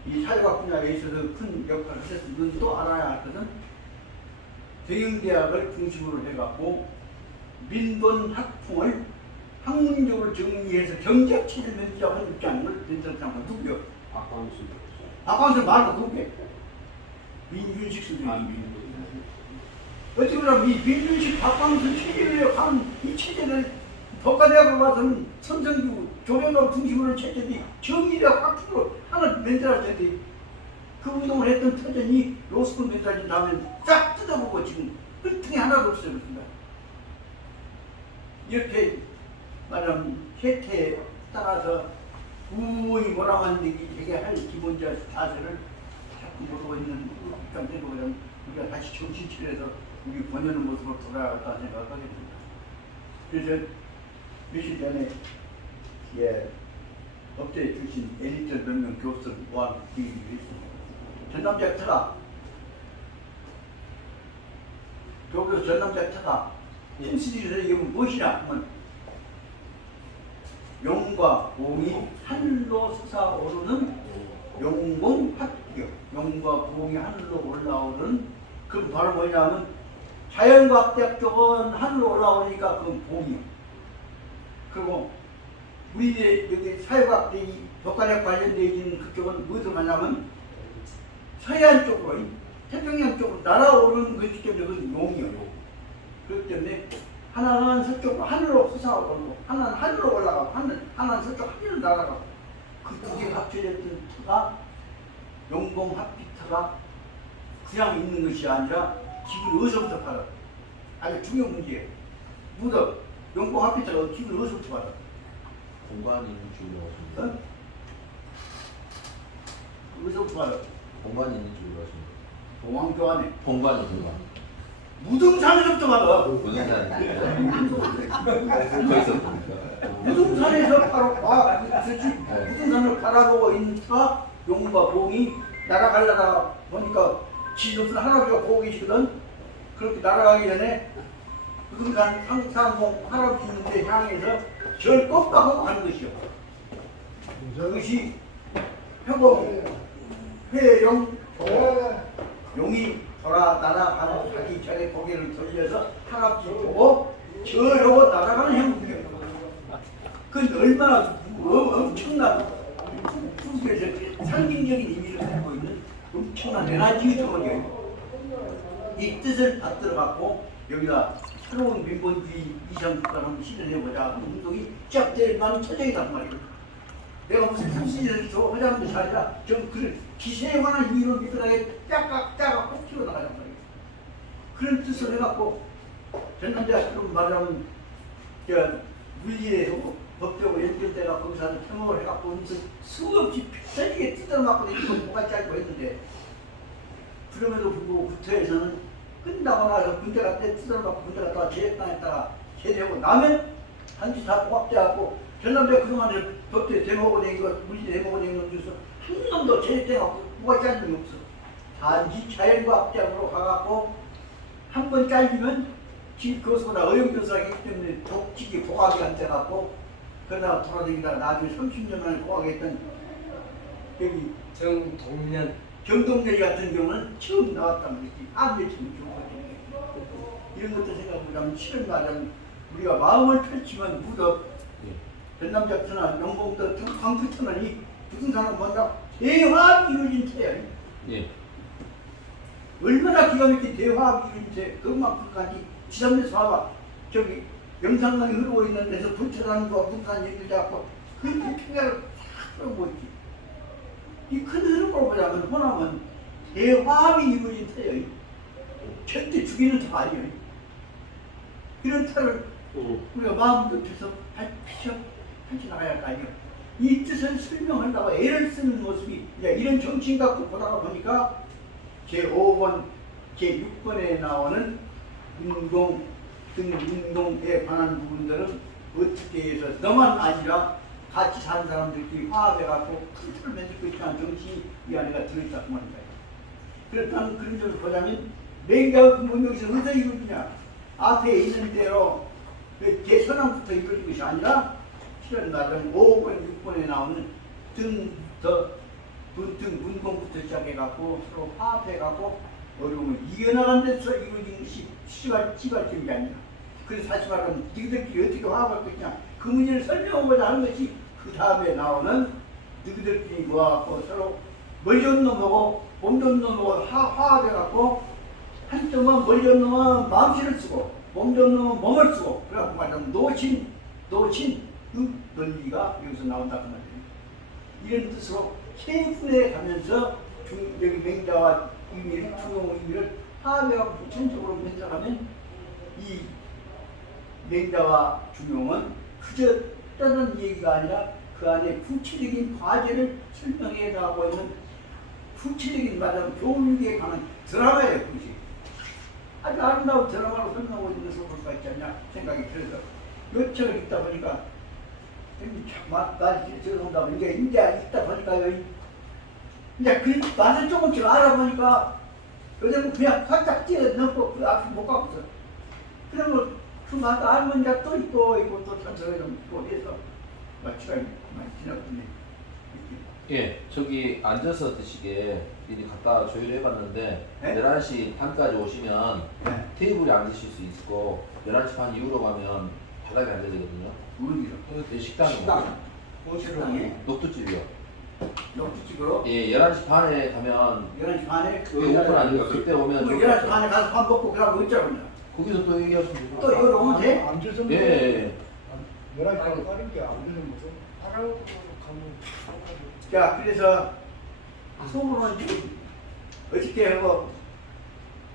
이 사회학 분야에 있어서 큰 역할을 하셨던 분 또 알아야 할 것은 대형대학을 중심으로 해갖고 민본 학풍을 학문적으로 정리해서 경제체를 면제하는 입장을 된다고 누구요? 박광순 말고 누구게? 민윤식 선생님. 어떻게 보면 이 민윤식 박광순 체제를 한이 체제를 법과대학을 와서는 선정주 조련으로 중심으로 한 체제들이 정의대학 학풍으로 하나 면제할 텐데 그 운동을 했던 터전이 로스쿨 면제하신 다음에 쫙 뜯어보고 지금 흠통이 하나도 없어요. 그렇습니다. 이렇게 말하면 혜태에 따라서 우의 뭐라고 되게 할 기본적 자세를 자꾸 모르고 있는 입장되고 그러면 우리가 다시 정신 차려서 우리 본연의 모습으로 돌아가겠다 생각하게 됩니다. 그래서 며칠 전에 법대에 주신 엘리트 몇 명 교수와 기획을 했습니다. 전남대 타가 교수 전남대 타가 힘쓰기에서 이게 무엇이냐 하면 용과 공이 하늘로 솟아오르는 용공합격. 용과 공이 하늘로 올라오는 그럼 바로 뭐냐면 자연과학대학 쪽은 하늘로 올라오니까 그건 공이요. 그리고 우리 여기 사회과학대 독과대학 관련되어 있는 그쪽은 무엇을 하냐면 서해안 쪽으로 태평양 쪽으로 날아오르는 것이기 때문에 그건 용이요. 그렇기 때문에 하나는 서쪽으로 하늘로 솟아오르고 하나는 하늘로 올라가고 하나는 서쪽 하늘로 날아가고 그 두 개가 합쳐졌던 터가 용공합비터가 그냥 있는 것이 아니라 기분 어디서부터 받아? 아주 중요한 문제예요. 무덤 용공합비터가 기분 어디서부터 받아? 공간이 있는 줄로 하십니다. 어디서부터 받아? 공간이 있는 줄로 하십니다. 동왕조 안에 공간이 공간. 무등산에서부터 받아. 무슨 산이 거기서 무등산에서 바로 무등산을 바라보고 있는 터가 용과 봉이 날아가려다가 보니까 지높은 할아버지가 보고 계시거든. 그렇게 날아가기 전에 무등산 상상봉 할아버지 있는데 향해서 절 꺾어가고 가는 것이요. 그것이 회공 회용 용이 날아가고 자기 절에 고개를 돌려서 할아버지 보고 저러고 날아가는 형국이에요. 그건 얼마나 엄청난 풍수에서 상징적인 의미를 가지고 있는 엄청난 에너지 덩어리예요. 이 뜻을 받들어갖고 여기다 새로운 민본주의 이상국가를 실현해보자 운동이 시작될 만한 처정이란 말이에요. 내가 무슨 삼신에서 저 회장도 잘이라 좀 그런 기세에 관한 이유를 믿으라게 쫙쫙 꼭 튀어나가란 말이에요. 그런 뜻을 해갖고 전남대가 그런 말하면 물리에서 법적으로 연결돼가 거기서 평업을 해갖고 수없이 펴지게 뜯어맞고 이거 뭐가 짧고 했는데 그럼에도 불구하고 구태에서는 끝나고 나서 군대 갔다 뜯어맞고 군대 갔다가 제액당했다가 제대하고 나면 단지 다 포박돼갖고 전남대가 그동안에 법대 대목을 낸 거, 물리 대목을 낸 것 중에서 한 놈도 제대하고 뭐가 짧은 적이 없어. 단지 자연과학대학으로 가갖고 한 번 잘리면 지금 그것보다 어영교수가 있기 때문에 독직이 고학이 안 돼갖고 그러다가 돌아다니다가 나중에 30년 만에 고학이 했던 여기 정동렬이 같은 경우는 처음 나왔단 말이지. 아무리 지금 좋거든요. 이런 것도 생각해보자면 실은 말하면 우리가 마음을 펼치면 무덤 전남작터나 영봉도 광부터는 무슨 사람 뭔가 대화합이 이루어진 터야. 예. 얼마나 기가 막힌 대화합이 이루어진 터 그것만큼까지 지상에서 봐봐. 저기 영상강이 흐르고 있는 데서 불철하는 거 북한 얘기를 잡고 그 평야를 싹 끌어보지. 이 큰 흐름을 보자면 호남은 대화합이 이루어진 터예요. 절대 죽이는 터가 아니에요. 이런 터를 우리가 마음 높여서 펼쳐나가야 할 거 아니에요. 이 뜻을 설명하려고 애를 쓰는 모습이 이런 정치인 갖고 보다가 보니까 제5번, 제6번에 나오는 운동에 관한 부분들은 어떻게 해서 너만 아니라 같이 사는 사람들끼리 화합해갖고 큰 틀을 만들고 있다는 정신이 이 안에가 들어있다고 말입니다. 그렇다면 그런 점을 보자면 내가 문명에서 어디서 이루어지냐? 앞에 있는 대로 대선언부터 이루어진 것이 아니라 실은 나름 5번, 6번에 나오는 문공부터 시작해갖고 서로 화합해갖고 어려움을 이겨나가는 데서 이루어진 것이 시발점이 아니라. 그래서 다시 말하면 너희들끼리 어떻게 화합할 것이냐 그 문제를 설명하고자 하는 것이 그 다음에 나오는 너희들끼리 모아갖고 서로 멀리 온 놈하고 몸 좋은 놈하고 화합해갖고 한쪽은 멀리 온 놈은 마음씨를 쓰고 몸 좋은 놈은 몸을 쓰고 그래갖고 말하면 노친 그 논리가 여기서 나온다 그 말이에요. 이런 뜻으로 세분에 가면서 여기 맹자와 의미를 중용 의미를 화합해갖고 부천적으로 해석하면 이 맹자와 중용은 그저 떠는 얘기가 아니라 그 안에 구체적인 과제를 설명해 나가고 있는 구체적인 말하면 교육에 관한 드라마예요. 그것이 아주 아름다운 드라마로 설명하고 있는 것으로 볼 수가 있지 않냐 생각이 들어서 몇 책을 읽다 보니까 나 죄송합니다. 이제 읽다 보니까요. 이제 그 맛을 조금씩 알아보니까 요즘은 그냥 활짝 뛰어 넘고 그 앞에 못 가고 있어. 그러면 그 맛 알면 이제 또 있고 또 천천히 좀 있고 해서 시간이 많이 지났거든요. 예, 저기 앉아서 드시게 미리 갖다 조율해 봤는데 네? 11시 반까지 오시면 네. 테이블에 앉으실 수 있고 11시 반 이후로 가면 바닥에 앉아야 되거든요. 어디서? 식당에 식당. 식당에? 녹두집이요. 녹두집으로? 예, 11시 반에 가면 11시 반에? 그게 오픈 아니에요. 그때 오면 11시 반에 가서 밥 먹고 그러고 있자고. 거기서 또 얘기하시면 되죠. 또 여기로 오면 돼? 앉아서 예, 예. 11시 반에 빠른 게 앉아서 무슨 파라고 가면 자, 그래서 속으로는 지금 어떻게 하고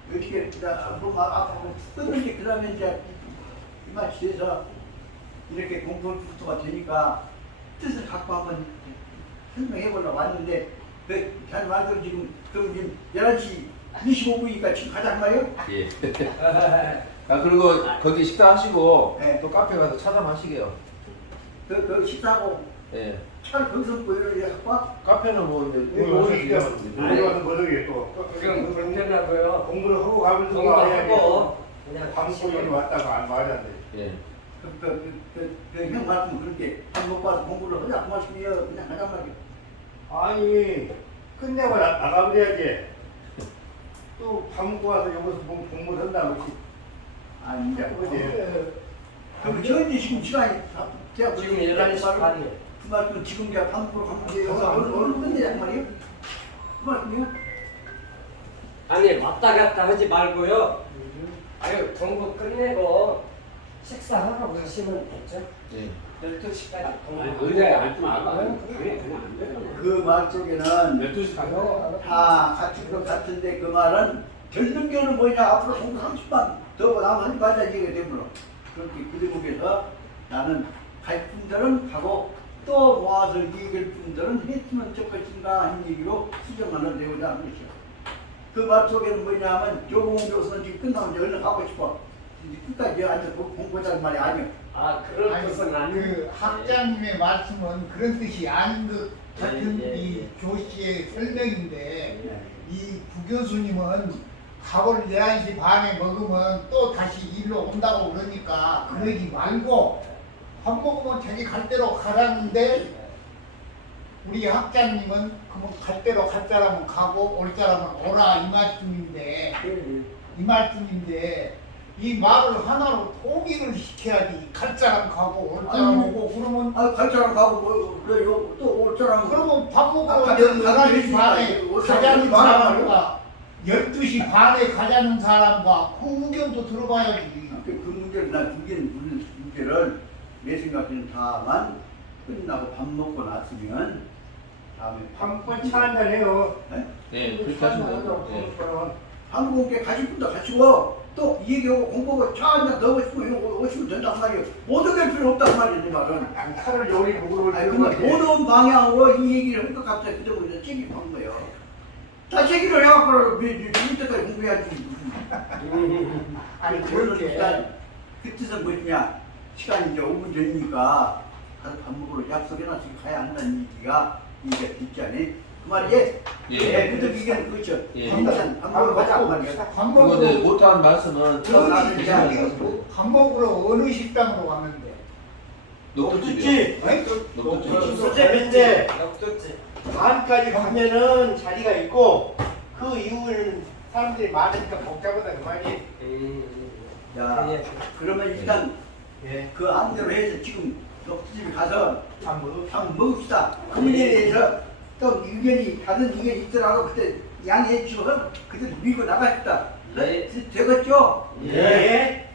어떻게 앞으로 막 앞으로 끊는지 그 다음에 이제 이마치에서 이렇게 공통부터가 되니까 뜻을 갖고 한번 설명해 보려고 왔는데 잘 말대로 지금 그럼 지금 11시 25분이니까 지금 가자 말이에요? 예. 아, 그리고 거기 식사 하시고 네. 또 카페 가서 차 좀 하시게요. 그 식사하고 예. 차를 거기서 뭐 이렇게 갖고 와? 카페는 뭐 이제 여기 오시죠. 여기 와서 뭐더게 또 지금 불편하고요. 공부를 하고 가면서 공부 와야지. 하고 그냥 방송에 왔다가 안 말이 안 돼. 예. 형 말씀 그렇게 밥 먹고 와서 공부를 하자 그 말씀이에요. 그냥 가자 말이에요. 아니 끝내고 나가면 돼야지. 또 밥 먹고 와서 여기서 공부를 한다 그렇지. 아니 이제 그지? 그럼 현재 지금 시간이 제가 지금 11시 반이에요. 그 말씀 지금 제가 밥 먹으러 가면 돼요. 오늘 끝내자 그 말이에요. 그 말씀이요? 아니 왔다 갔다 하지 말고요. 아유 공부 끝내고 식사하라고 하시면 됐죠. 예. 12시까지 공부. 의자에 앉지 말고 그냥 안 돼요. 그 말 속에는 12시 가서 다 같은 것 같은데 그 말은 결론적으로 뭐냐 앞으로 공부 30만 더 나면 하지 말자 얘기가 되므로 그렇게 그 대목에서 나는 갈 분들은 가고 또 모아서 얘기할 분들은 했으면 좋겠는가 하는 얘기로 수정안을 내고자 하는 것이요. 그 말 속에는 뭐냐면 조봉 교수는 지금 끝나면 이제 얼른 가고 싶어. 이제 끝까지 앉아서 공부하자는 말이 아니요. 아 그런 아니, 뜻은 아니에요. 그 학장님의 말씀은 그런 뜻이 아닌 것 같은 예, 예, 이 예. 조씨의 설명인데 네. 이 부교수님은 밥을 11시 반에 먹으면 또 다시 일로 온다고 그러니까 그러지 말고 밥 먹으면 자기 갈 대로 가라는데 우리 학장님은 그러면 갈 대로 갈 사람은 가고 올 사람은 오라 이 말씀인데 이 말씀인데 이 말을 하나로 통일을 시켜야지 갈 사람 가고 올 사람 아니, 오고 그러면 아, 갈 사람 가고 뭐 그래요. 또 올 사람 그러면 밥 먹고 아, 11시 반에 올 사람 가자는 많아. 사람과 12시 반에 가자는 사람과 그 의견도 들어봐야지. 그 문제를 나 문제를 내 생각에는 다만 끝나고 밥 먹고 났으면 다음에 밥 먹고 차 한잔 해요. 네, 그렇게 하시면 돼요. 예. 한국에 가실 분도 가시고 또 이 얘기하고 공부하고 차 한잔 더 오시고 이거 오시면 된단 말이에요. 모든 게 필요 없단 말이에요. 이 말은. 차를 여기 먹으러 아니 올 그러면 때는 모든 방향으로 이 얘기를 하니까 갑자기 그때부터 책이 한 거예요. 다 책임을 해갖고 죽을 때까지 공부해야지. 아니 그래서 그렇게 일단 그 뜻은 뭐냐? 시간이 이제 5분 전이니까 가서 밥 먹으러 약속해놔서 가야 한다는 얘기가 이게 있잖아요. 그 말이에요. 예. 그때 이게 그렇죠. 예. 밥 먹으러 가자 그 말이에요. 밥 그리고 이제 먹으러 못한 말씀은 밥 먹으러 어느 식당으로 갔는데 녹두집이요. 녹두집. 수제빈데 역도지. 반까지 가면은 자리가 있고 그 이후에는 사람들이 많으니까 복잡하다 그 말이. 자, 예. 그러면 일단 예. 그 안대로 해서 지금 녹두집에 가서 한번 한번 먹읍시다. 그 문제에 대해서 또 의견이 다른 의견이 있더라도 그때 양해해 주시고 그때 밀고 나가십시다. 예. 되겠죠? 예.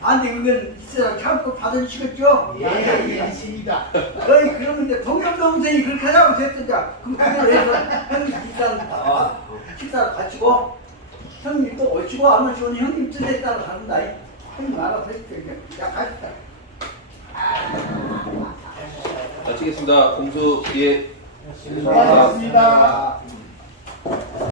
반대 의견 있어야 참고 받아주시겠죠? 예, 있습니다. 어이 그러면 이제 동엽동생이 그렇게 하자고 됐던가 그럼 그대로 해서 형님 일단 식사를 마치고 형님 또 오시고 안 오시고 형님 뜻에 따라 다른다. 형님 알아서 해줄게. 야 가십시다. 마치겠습니다. 공수 예. 수고하셨습니다.